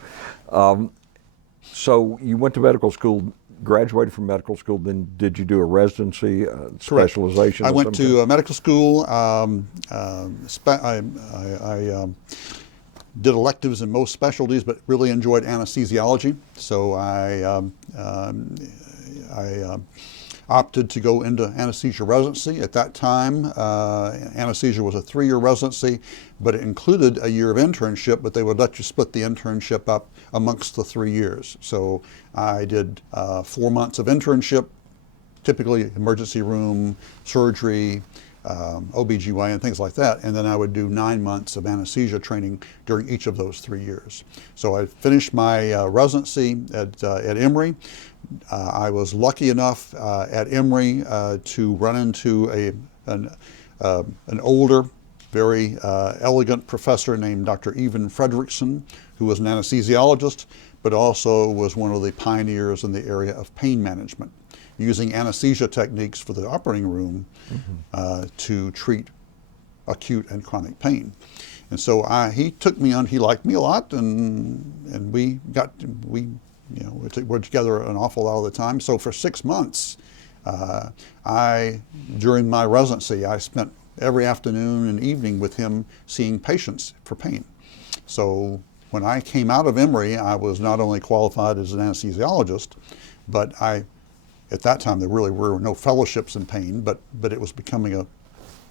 So you went to medical school, graduated from medical school, then did you do a residency, specialization? I went to medical school. I did electives in most specialties, but really enjoyed anesthesiology. So I opted to go into anesthesia residency. At that time, anesthesia was a 3-year residency, but it included a year of internship, but they would let you split the internship up amongst the 3 years. So I did 4 months of internship, typically emergency room, surgery, OBGYN, things like that, and then I would do 9 months of anesthesia training during each of those 3 years. So I finished my residency at Emory. I was lucky enough at Emory to run into an older, very elegant professor named Dr. Even Fredrickson, who was an anesthesiologist, but also was one of the pioneers in the area of pain management, using anesthesia techniques for the operating room to treat acute and chronic pain. And so he took me on. He liked me a lot, and we were together an awful lot of the time. So for 6 months, during my residency, I spent every afternoon and evening with him seeing patients for pain. So when I came out of Emory, I was not only qualified as an anesthesiologist, but at that time there really were no fellowships in pain, but it was becoming a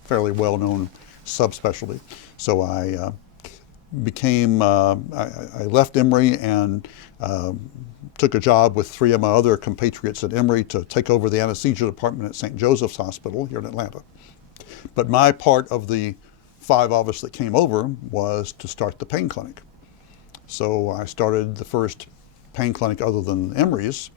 fairly well-known subspecialty. So I left Emory and took a job with 3 of my other compatriots at Emory to take over the anesthesia department at St. Joseph's Hospital here in Atlanta. But my part of the 5 of us that came over was to start the pain clinic. So I started the first pain clinic other than Emory's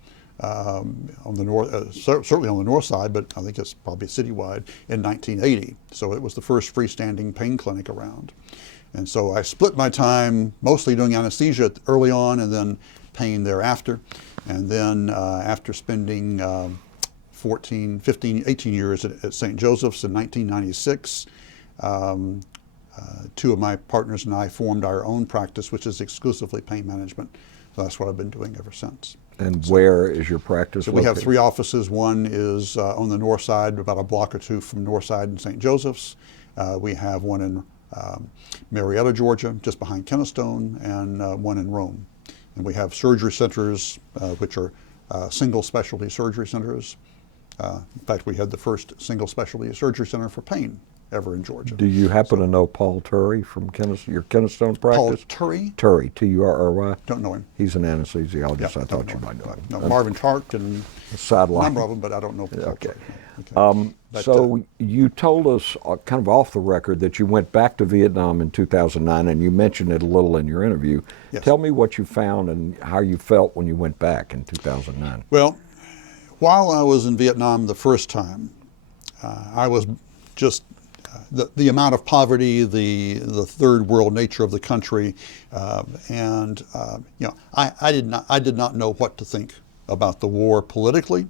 on the north, certainly on the north side, but I think it's probably citywide, in 1980. So it was the first freestanding pain clinic around. And so I split my time mostly doing anesthesia early on and then pain thereafter. And then after spending 14, 15, 18 years at St. Joseph's in 1996, 2 of my partners and I formed our own practice, which is exclusively pain management. So that's what I've been doing ever since. And where is your practice So located? we have 3 offices. One is on the north side, about a block or 2 from Northside and St. Joseph's. We have one in Marietta, Georgia, just behind Kennestone, and one in Rome. And we have surgery centers, which are single specialty surgery centers. In fact, we had the first single specialty surgery center for pain ever in Georgia. Do you happen to know Paul Turry from your Kennestone practice? Paul Turry? Turry, Turry. Don't know him. He's an anesthesiologist. Yeah, I thought you might know him. No, Marvin Tark and Sideline. a number of them, but I don't know Paul Okay. Turry. Okay. But, So you told us kind of off the record that you went back to Vietnam in 2009, and you mentioned it a little in your interview. Yes. Tell me what you found and how you felt when you went back in 2009. Well, while I was in Vietnam the first time, I was just the amount of poverty, the third world nature of the country, and you know, I did not know what to think about the war politically.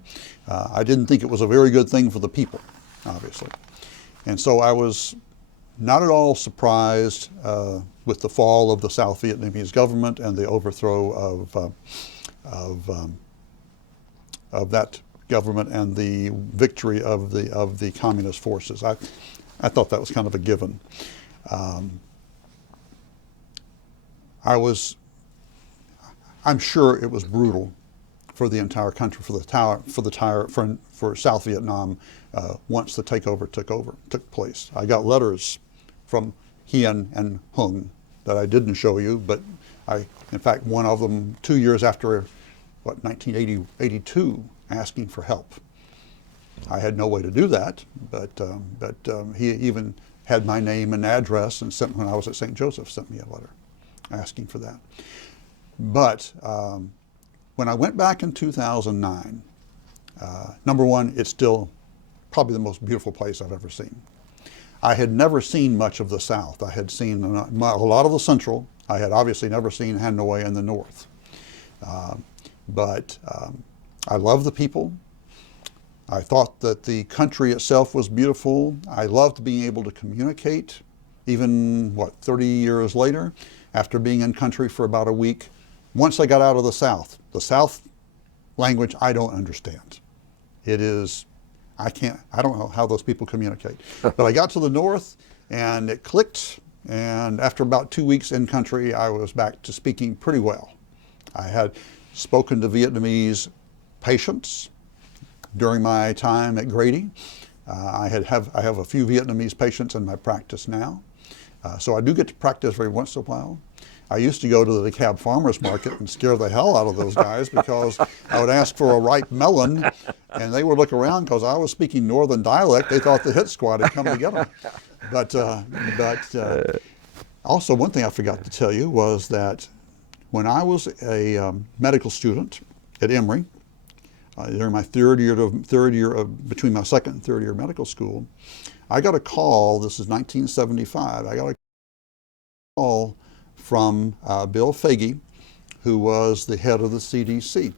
I didn't think it was a very good thing for the people, obviously, and so I was not at all surprised with the fall of the South Vietnamese government and the overthrow of that government and the victory of the communist forces. I thought that was kind of a given. I'm sure it was brutal for the entire country, for South Vietnam once the takeover took place. I got letters from Hien and Hung that I didn't show you, but in fact, one of them 2 years after, 1982, asking for help. I had no way to do that, but he even had my name and address, and when I was at St. Joseph, sent me a letter asking for that. But when I went back in 2009, number one, it's still probably the most beautiful place I've ever seen. I had never seen much of the South. I had seen a lot of the Central. I had obviously never seen Hanoi in the North. But I love the people. I thought that the country itself was beautiful. I loved being able to communicate, even, 30 years later, after being in country for about a week. Once I got out of the South language I don't understand. It is, I don't know how those people communicate. But I got to the North and it clicked, and after about 2 weeks in country, I was back to speaking pretty well. I had spoken to Vietnamese patients during my time at Grady. I have a few Vietnamese patients in my practice now. So I do get to practice every once in a while. I used to go to the DeKalb Farmers Market and scare the hell out of those guys because I would ask for a ripe melon and they would look around because I was speaking northern dialect. They thought the hit squad had come to get them. But also one thing I forgot to tell you was that when I was a medical student at Emory, during my between my second and third year of medical school, I got a call, this is 1975, I got a call from Bill Faggy, who was the head of the CDC,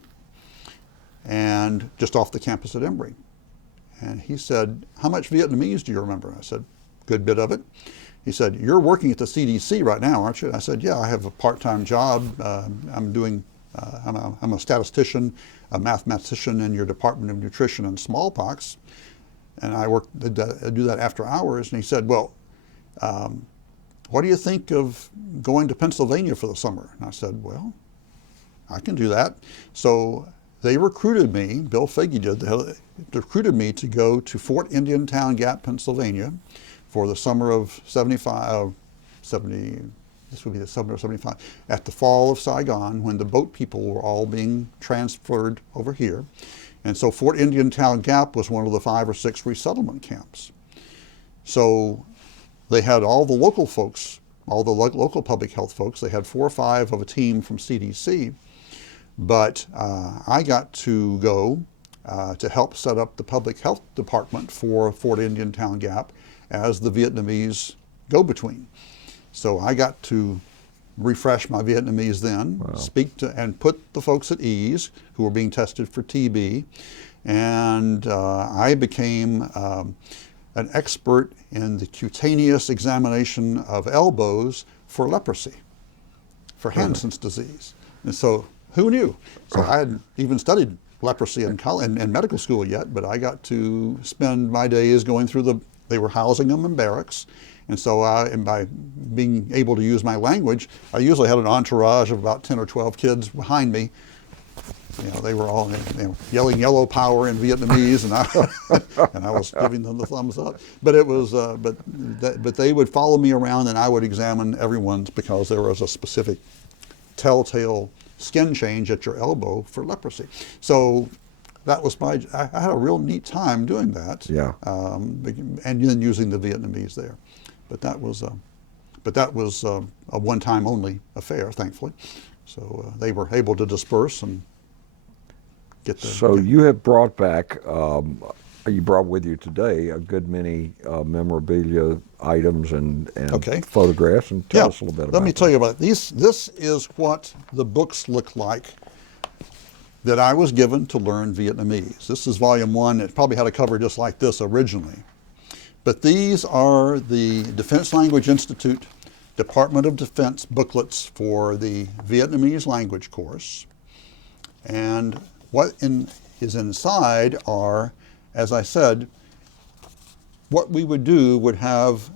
and just off the campus at Emory. And he said, "How much Vietnamese do you remember?" I said, "Good bit of it." He said, "You're working at the CDC right now, aren't you?" I said, "Yeah, I have a part-time job. I'm a statistician, a mathematician in your Department of Nutrition and Smallpox, and I do that after hours." And he said, "Well, what do you think of going to Pennsylvania for the summer?" And I said, "Well, I can do that." So they recruited me, Bill Faggy did, they recruited me to go to Fort Indiantown Gap, Pennsylvania for the summer of 75, this would be the summer of 75, at the fall of Saigon when the boat people were all being transferred over here. And so Fort Indiantown Gap was one of the 5 or 6 resettlement camps. So they had all the local folks, all the local public health folks. They had 4 or 5 of a team from CDC, but I got to go to help set up the public health department for Fort Indiantown Gap as the Vietnamese go-between. So I got to refresh my Vietnamese then, wow, speak to and put the folks at ease who were being tested for TB, and I became an expert in the cutaneous examination of elbows for leprosy, for Hansen's disease. And so who knew? So I hadn't even studied leprosy in medical school yet, but I got to spend my days going through they were housing them in barracks, And so and by being able to use my language, I usually had an entourage of about 10 or 12 kids behind me. They were all yelling "Yellow Power" in Vietnamese, and I was giving them the thumbs up. But it was, but they would follow me around, and I would examine everyone's, because there was a specific telltale skin change at your elbow for leprosy. So that was I had a real neat time doing that. Yeah. And then using the Vietnamese there, but that was a one-time only affair, thankfully. So they were able to disperse and get the. So you have brought back, you brought with you today a good many memorabilia items and photographs, and tell us a little bit about Let me tell you about these. This is what the books look like that I was given to learn Vietnamese. This is volume 1. It probably had a cover just like this originally. But these are the Defense Language Institute Department of Defense booklets for the Vietnamese language course. And what is inside are, as I said, what we would do would have,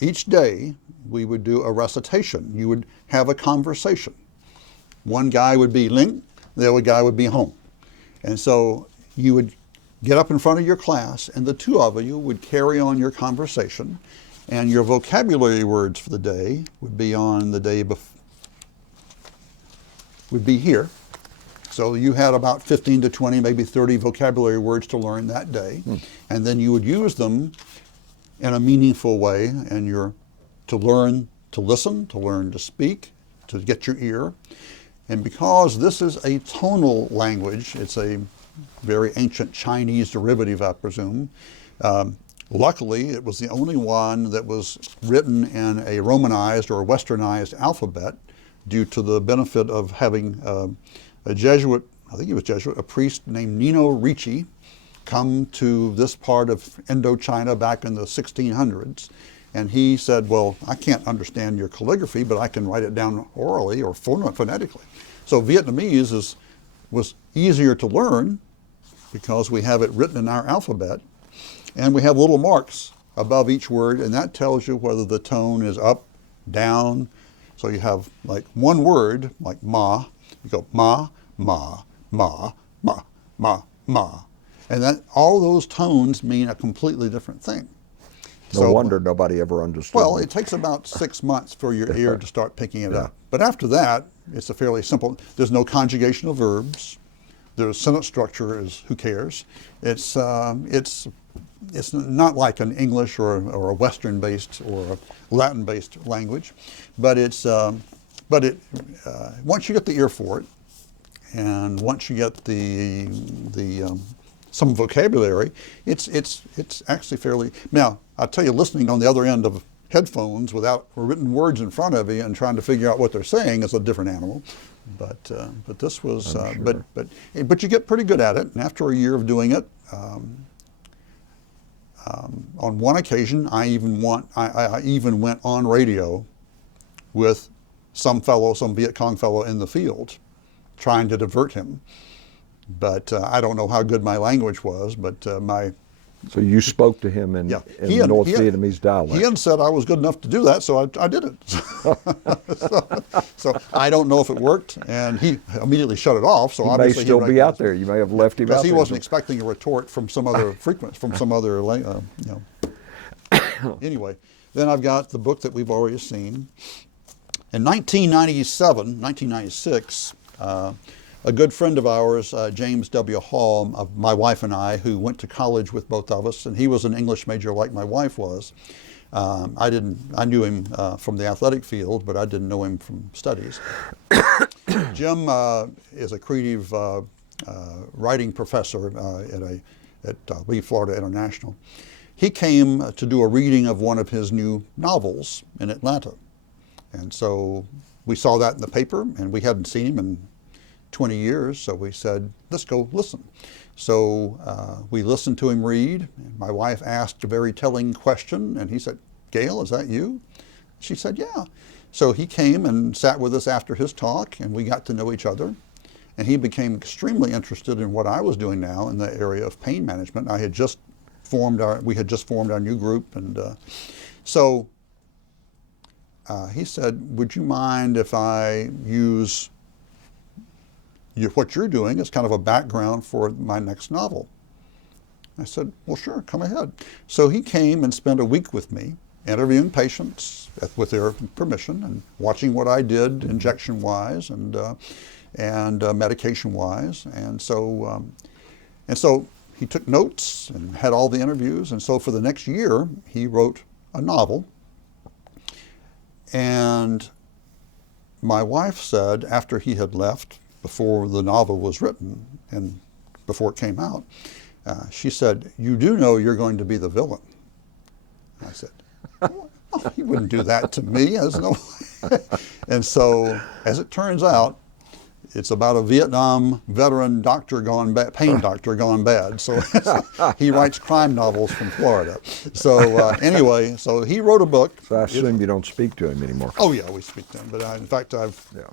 each day we would do a recitation. You would have a conversation. One guy would be Ling, the other guy would be Hong. And so you would get up in front of your class, and the two of you would carry on your conversation, and your vocabulary words for the day would be on the day would be here. So you had about 15 to 20, maybe 30 vocabulary words to learn that day. And then you would use them in a meaningful way, and to learn to listen, to learn to speak, to get your ear. And because this is a tonal language, it's a very ancient Chinese derivative, I presume. Luckily, it was the only one that was written in a Romanized or Westernized alphabet, due to the benefit of having a Jesuit, I think he was Jesuit, a priest named Nino Ricci, come to this part of Indochina back in the 1600s. And he said, well, I can't understand your calligraphy, but I can write it down orally or phonetically. So Vietnamese was easier to learn because we have it written in our alphabet, and we have little marks above each word, and that tells you whether the tone is up, down. So you have like one word, like ma, you go ma, ma, ma, ma, ma, ma. And that all those tones mean a completely different thing. No wonder nobody ever understood. Well, it takes about 6 months for your ear to start picking it up. But after that, it's a fairly simple, there's no conjugation of verbs. The sentence structure is, who cares? It's not like an English or a Western-based or a Latin-based language, but once you get the ear for it, and once you get some vocabulary, it's actually fairly. Now, I'll tell you, listening on the other end of headphones without written words in front of you and trying to figure out what they're saying is a different animal. But this was, sure. but you get pretty good at it. And after a year of doing it, on one occasion, I even went on radio with some Viet Cong fellow in the field, trying to divert him. But I don't know how good my language was, but So you spoke to him in North Vietnamese dialect. He had said I was good enough to do that, so I did it. so I don't know if it worked, and he immediately shut it off. So he obviously may still be out there. You may have left him out there. Because he wasn't expecting a retort from some other Anyway, then I've got the book that we've already seen. In 1996, a good friend of ours, James W. Hall, my wife and I, who went to college with both of us, and he was an English major like my wife was. I knew him from the athletic field, but I didn't know him from studies. Jim is a creative writing professor at Lee Florida International. He came to do a reading of one of his new novels in Atlanta. And so we saw that in the paper, and we hadn't seen him in 20 years, so we said, let's go listen. So we listened to him read. My wife asked a very telling question, and he said, Gail, is that you? She said, yeah. So he came and sat with us after his talk, and we got to know each other. And he became extremely interested in what I was doing now in the area of pain management. We had just formed our new group, and so he said, would you mind if I use what you're doing as kind of a background for my next novel? I said, well, sure, come ahead. So he came and spent a week with me, interviewing patients with their permission and watching what I did injection-wise and medication-wise. And so he took notes and had all the interviews. And so for the next year, he wrote a novel. And my wife said, after he had left, before the novel was written and before it came out, she said, you do know you're going to be the villain. I said, oh, he wouldn't do that to me. There's no And so, as it turns out, it's about a Vietnam veteran doctor gone bad, pain doctor gone bad. So he writes crime novels from Florida. So anyway, so he wrote a book. So I assume you don't speak to him anymore. Oh yeah, we speak to him. But in fact,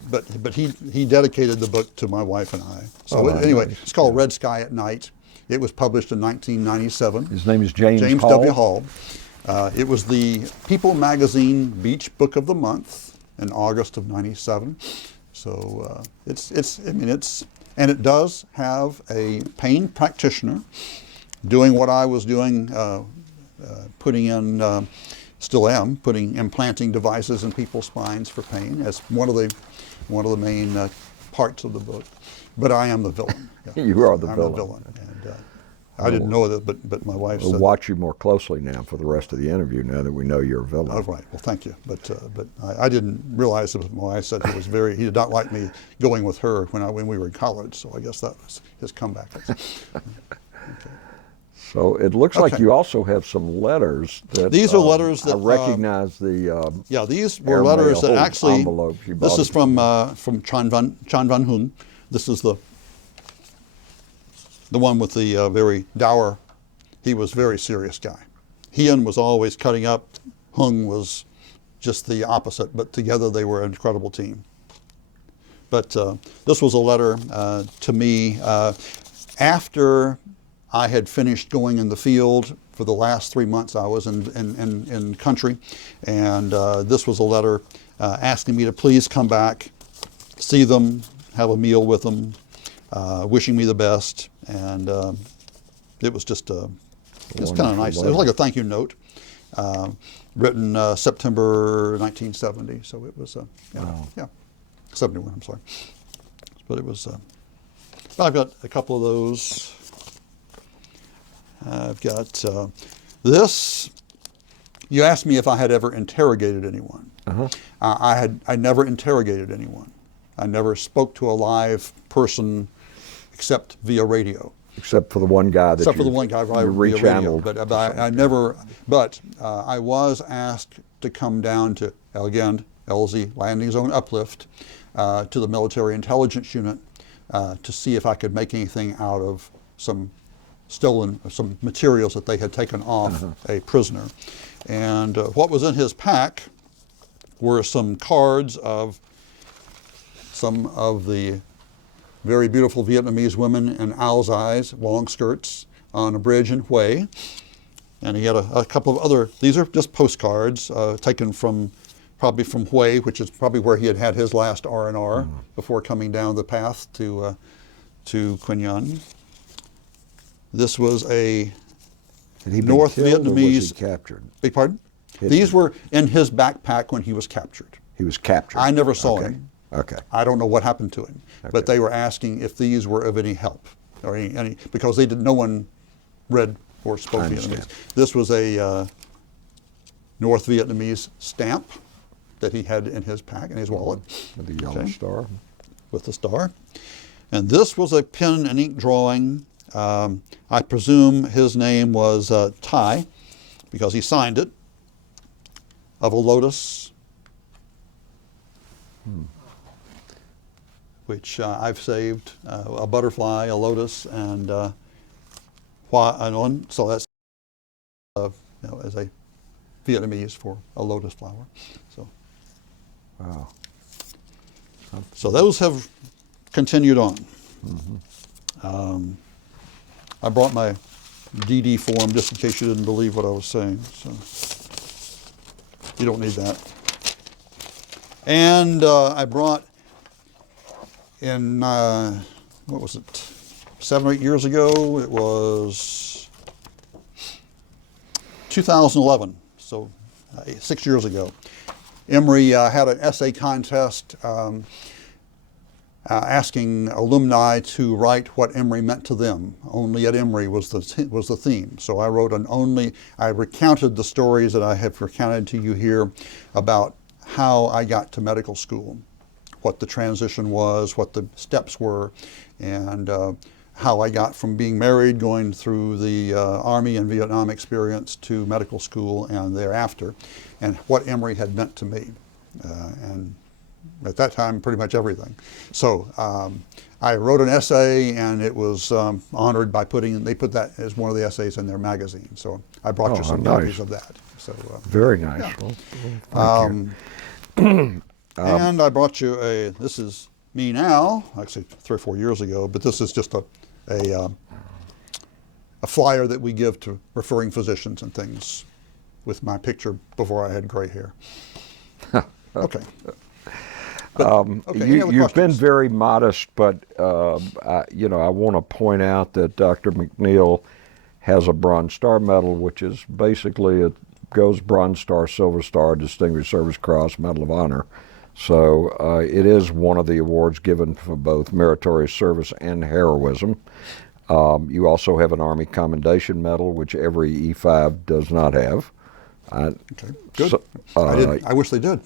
but he dedicated the book to my wife and I. So anyway, nice. It's called Red Sky at Night. It was published in 1997. His name is James James Hall. W. Hall. It was the People Magazine Beach Book of the Month in August of '97. So and it does have a pain practitioner doing what I was doing, implanting devices in people's spines for pain as one of the main parts of the book. But I am the villain. Yeah. You are the I'm villain. the villain. And I didn't know that, but my wife We'll said. watch you more closely now for the rest of the interview, now that we know you're a villain. Oh, right. Well, thank you. But I didn't realize that my wife said he did not like me going with her when we were in college. So I guess that was his comeback. Okay. So it looks like Okay. you also have some letters that These are letters that I recognize the yeah, these were airmail letters that actually. envelopes you This bought is it. from Chan Van Hun. This is the one with the very dour. He was a very serious guy. Hien was always cutting up. Hung was just the opposite, but together they were an incredible team. But this was a letter to me after I had finished going in the field. For the last 3 months I was in country, and this was a letter asking me to please come back, see them, have a meal with them, wishing me the best, and it was just kind of nice. It was like a thank you note, written September 1970. So it was, yeah, 71. I'm sorry, but it was. I've got a couple of those. I've got this. You asked me if I had ever interrogated anyone. Uh-huh. I never interrogated anyone. I never spoke to a live person except via radio. Except for the one guy that Except for the one guy via radio. rechanneled. But I never, but I was asked to come down to, again, LZ, Landing Zone Uplift, to the Military Intelligence Unit to see if I could make anything out of some materials that they had taken off a prisoner. And what was in his pack were some cards of some of the very beautiful Vietnamese women in owl's eyes, long skirts, on a bridge in Hue. And he had a couple of other, these are just postcards taken probably from Hue, which is probably where he had his last R&R before coming down the path to Quy Nhon. This was a Had he been North killed, or was Vietnamese. he captured? Beg pardon? Hidden. These were in his backpack when he was captured. He was captured. I never saw Okay. him. Okay. I don't know what happened to him. Okay. But they were asking if these were of any help or any because no one read or spoke I Vietnamese. understand. This was a North Vietnamese stamp that he had in his pack, in his wallet. With the yellow star. With the star. And this was a pen and ink drawing. I presume his name was Thai, because he signed it, of a lotus, which I've saved, a butterfly, a lotus, and so that's as a Vietnamese for a lotus flower. So, Wow. so those have continued on. I brought my DD form just in case you didn't believe what I was saying. So you don't need that. And I brought in, what was it, 7 or 8 years ago? It was 2011, so 6 years ago. Emory had an essay contest asking alumni to write what Emory meant to them. Only at Emory was the theme. So I wrote I recounted the stories that I have recounted to you here about how I got to medical school, what the transition was, what the steps were, and how I got from being married, going through the Army and Vietnam experience to medical school and thereafter, and what Emory had meant to me. And at that time, pretty much everything. So I wrote an essay, and it was honored by they put that as one of the essays in their magazine. So I brought you some copies of that. So very nice. Yeah. Well, thank you. And I brought you this is me now, actually 3 or 4 years ago, but this is just a flyer that we give to referring physicians and things with my picture before I had gray hair. Okay. You've been very modest, but I want to point out that Dr. MacNeill has a Bronze Star Medal, which is basically it goes Bronze Star, Silver Star, Distinguished Service Cross, Medal of Honor. So it is one of the awards given for both meritorious service and heroism. You also have an Army Commendation Medal, which every E5 does not have. Okay, good. So, I wish they did.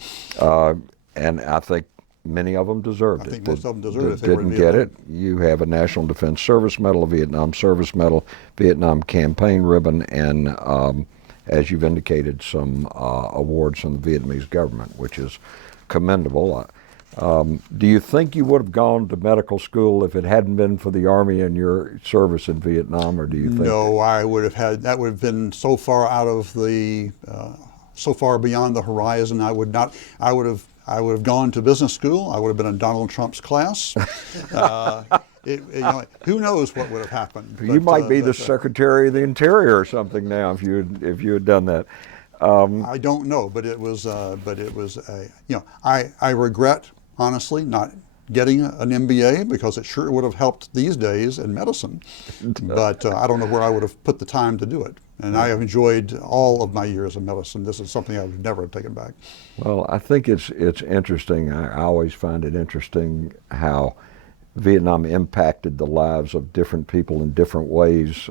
And I think many of them deserved it. I think most of them deserved it. If they didn't get it. You have a National Defense Service Medal, a Vietnam Service Medal, Vietnam Campaign Ribbon, and as you've indicated, some awards from the Vietnamese government, which is commendable. Do you think you would have gone to medical school if it hadn't been for the Army and your service in Vietnam, or do you think? No, I would have that would have been so far out of the, so far beyond the horizon. I would have gone to business school. I would have been in Donald Trump's class. Who knows what would have happened? You might be the Secretary of the Interior or something now if you had done that. I don't know, but it was I regret, honestly, not getting an MBA, because it sure would have helped these days in medicine. But I don't know where I would have put the time to do it. And I have enjoyed all of my years of medicine. This is something I would never have taken back. Well, I think it's interesting. I always find it interesting how Vietnam impacted the lives of different people in different ways.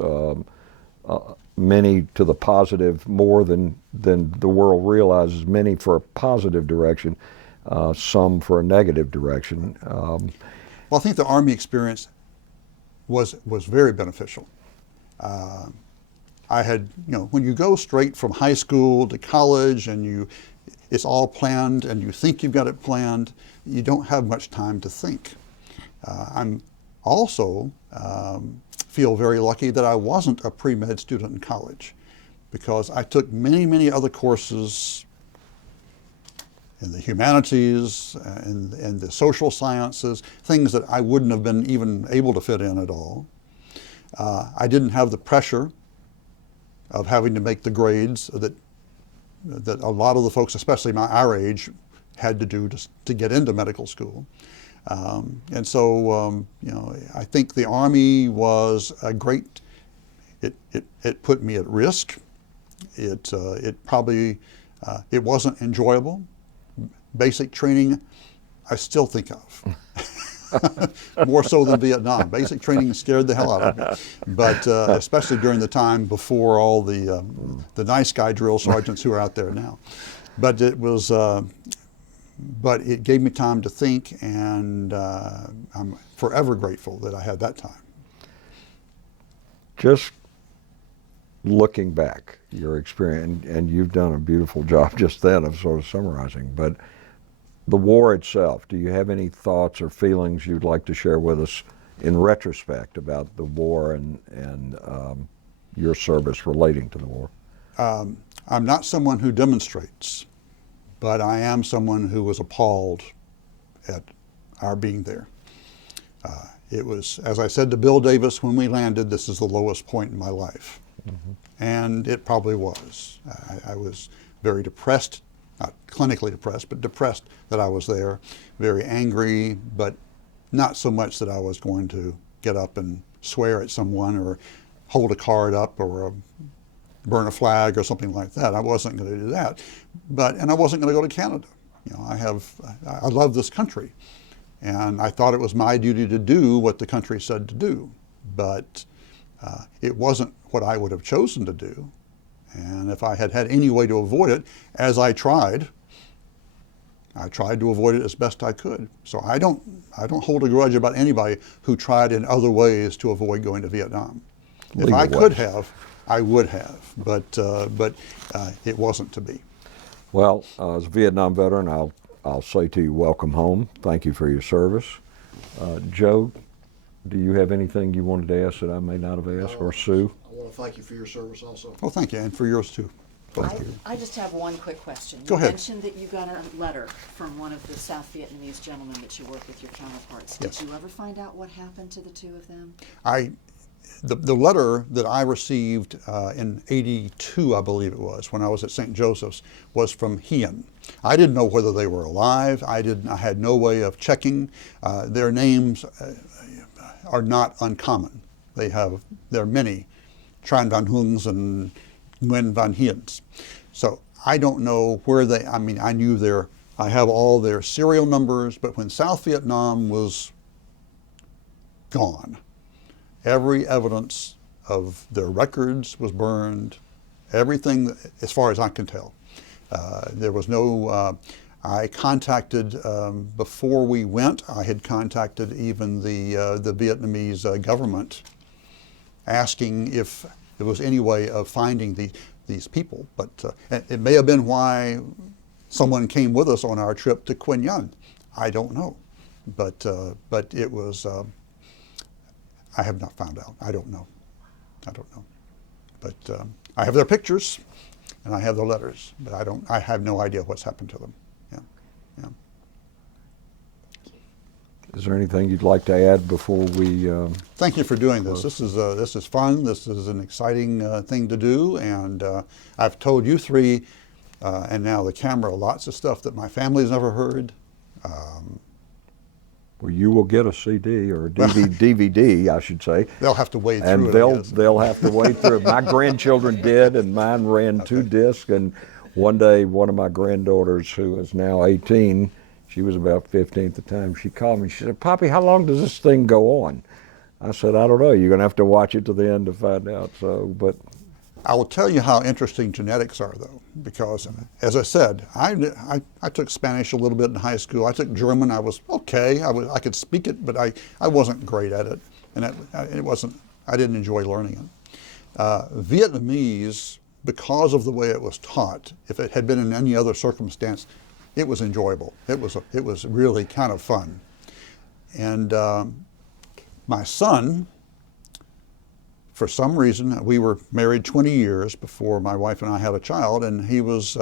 Many to the positive more than the world realizes, many for a positive direction, some for a negative direction. Well, I think the Army experience was very beneficial. I had, when you go straight from high school to college and it's all planned and you think you've got it planned, you don't have much time to think. I'm also feel very lucky that I wasn't a pre-med student in college, because I took many, many other courses in the humanities and the social sciences, things that I wouldn't have been even able to fit in at all. I didn't have the pressure of having to make the grades that a lot of the folks, especially our age, had to do to get into medical school. And so, I think the Army was a great, it put me at risk. It probably, it wasn't enjoyable. Basic training, I still think of. More so than Vietnam. Basic training scared the hell out of me. But especially during the time before all the nice guy drill sergeants who are out there now. But it was, but it gave me time to think, and I'm forever grateful that I had that time. Just looking back, your experience, and you've done a beautiful job just then of sort of summarizing, but the war itself, do you have any thoughts or feelings you'd like to share with us in retrospect about the war and your service relating to the war? I'm not someone who demonstrates, but I am someone who was appalled at our being there. It was, as I said to Bill Davis when we landed, this is the lowest point in my life. Mm-hmm. And it probably was. I was very depressed not clinically depressed, but depressed that I was there, very angry, but not so much that I was going to get up and swear at someone or hold a card up or burn a flag or something like that. I wasn't going to do that, and I wasn't going to go to Canada. You know, I love this country, and I thought it was my duty to do what the country said to do, but it wasn't what I would have chosen to do. And if I had had any way to avoid it, as I tried to avoid it as best I could. So I don't hold a grudge about anybody who tried in other ways to avoid going to Vietnam. If I could have, I would have, but it wasn't to be. Well, as a Vietnam veteran, I'll say to you, welcome home. Thank you for your service. Joe, do you have anything you wanted to ask that I may not have asked, or Sue? I want to thank you for your service also. Well, thank you, and for yours too. I just have one quick question. Go ahead. You mentioned that you got a letter from one of the South Vietnamese gentlemen that you work with your counterparts. Yes. Did you ever find out what happened to the two of them? The letter that I received in '82, I believe it was, when I was at St. Joseph's, was from Hien. I didn't know whether they were alive. I had no way of checking. Their names are not uncommon. There are many Tran Van Hoongs and Nguyen Van Hiens. So I don't know where I have all their serial numbers, but when South Vietnam was gone, every evidence of their records was burned, everything, as far as I can tell. There was no, I contacted, before we went, I had contacted even the Vietnamese government asking if there was any way of finding these people. But it may have been why someone came with us on our trip to Quy Nhon. I don't know. But it was, I have not found out. I don't know. But I have their pictures and I have their letters, but I have no idea what's happened to them. Yeah. Is there anything you'd like to add before we? Thank you for doing this. This is fun. This is an exciting thing to do, and I've told you three, and now the camera, lots of stuff that my family's never heard. Well, you will get a CD or a DVD, I should say. They'll have to wade And through it. they'll have to wade through it. My grandchildren did, and mine ran 2 discs. And one day, one of my granddaughters, who is now 18, she was about 15 at the time, she called me. She said, "Poppy, how long does this thing go on?" I said, "I don't know. You're going to have to watch it to the end to find out." So, but I will tell you how interesting genetics are, though, because, as I said, I took Spanish a little bit in high school. I took German. I was okay. I could speak it, but I wasn't great at it, and I didn't enjoy learning it. Vietnamese, because of the way it was taught, if it had been in any other circumstance, it was enjoyable. It was really kind of fun. And my son, for some reason, we were married 20 years before my wife and I had a child, and he was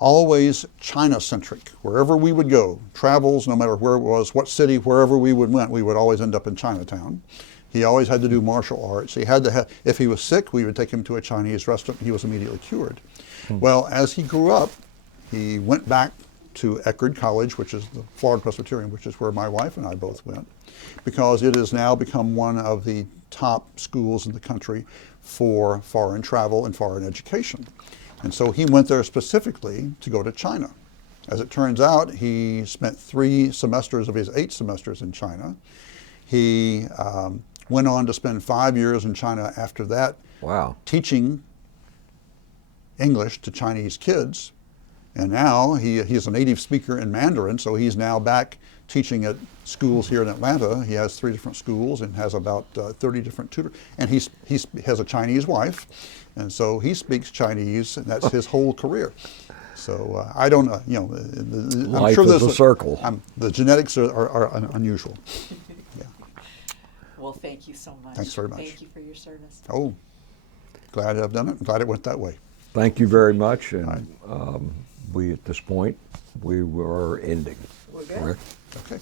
always China-centric. Wherever we would go, travels, no matter where it was, what city, wherever we went, we would always end up in Chinatown. He always had to do martial arts. He had to have, if he was sick, we would take him to a Chinese restaurant. He was immediately cured. Well, as he grew up, he went back to Eckerd College, which is the Florida Presbyterian, which is where my wife and I both went, because it has now become one of the top schools in the country for foreign travel and foreign education. And so he went there specifically to go to China. As it turns out, he spent 3 semesters of his 8 semesters in China. He went on to spend 5 years in China after that, wow, teaching English to Chinese kids. And now he's a native speaker in Mandarin, so he's now back teaching at schools here in Atlanta. He has 3 different schools and has about 30 different tutors. And he has a Chinese wife, and so he speaks Chinese, and that's his whole career. So I don't know, I'm life sure is a circle. The genetics are unusual. Yeah. Well, thank you so much. Thanks very much. Thank you for your service. Oh, glad I've done it. I'm glad it went that way. Thank you very much. And we, at this point, we were ending. We're good. Correct? Okay.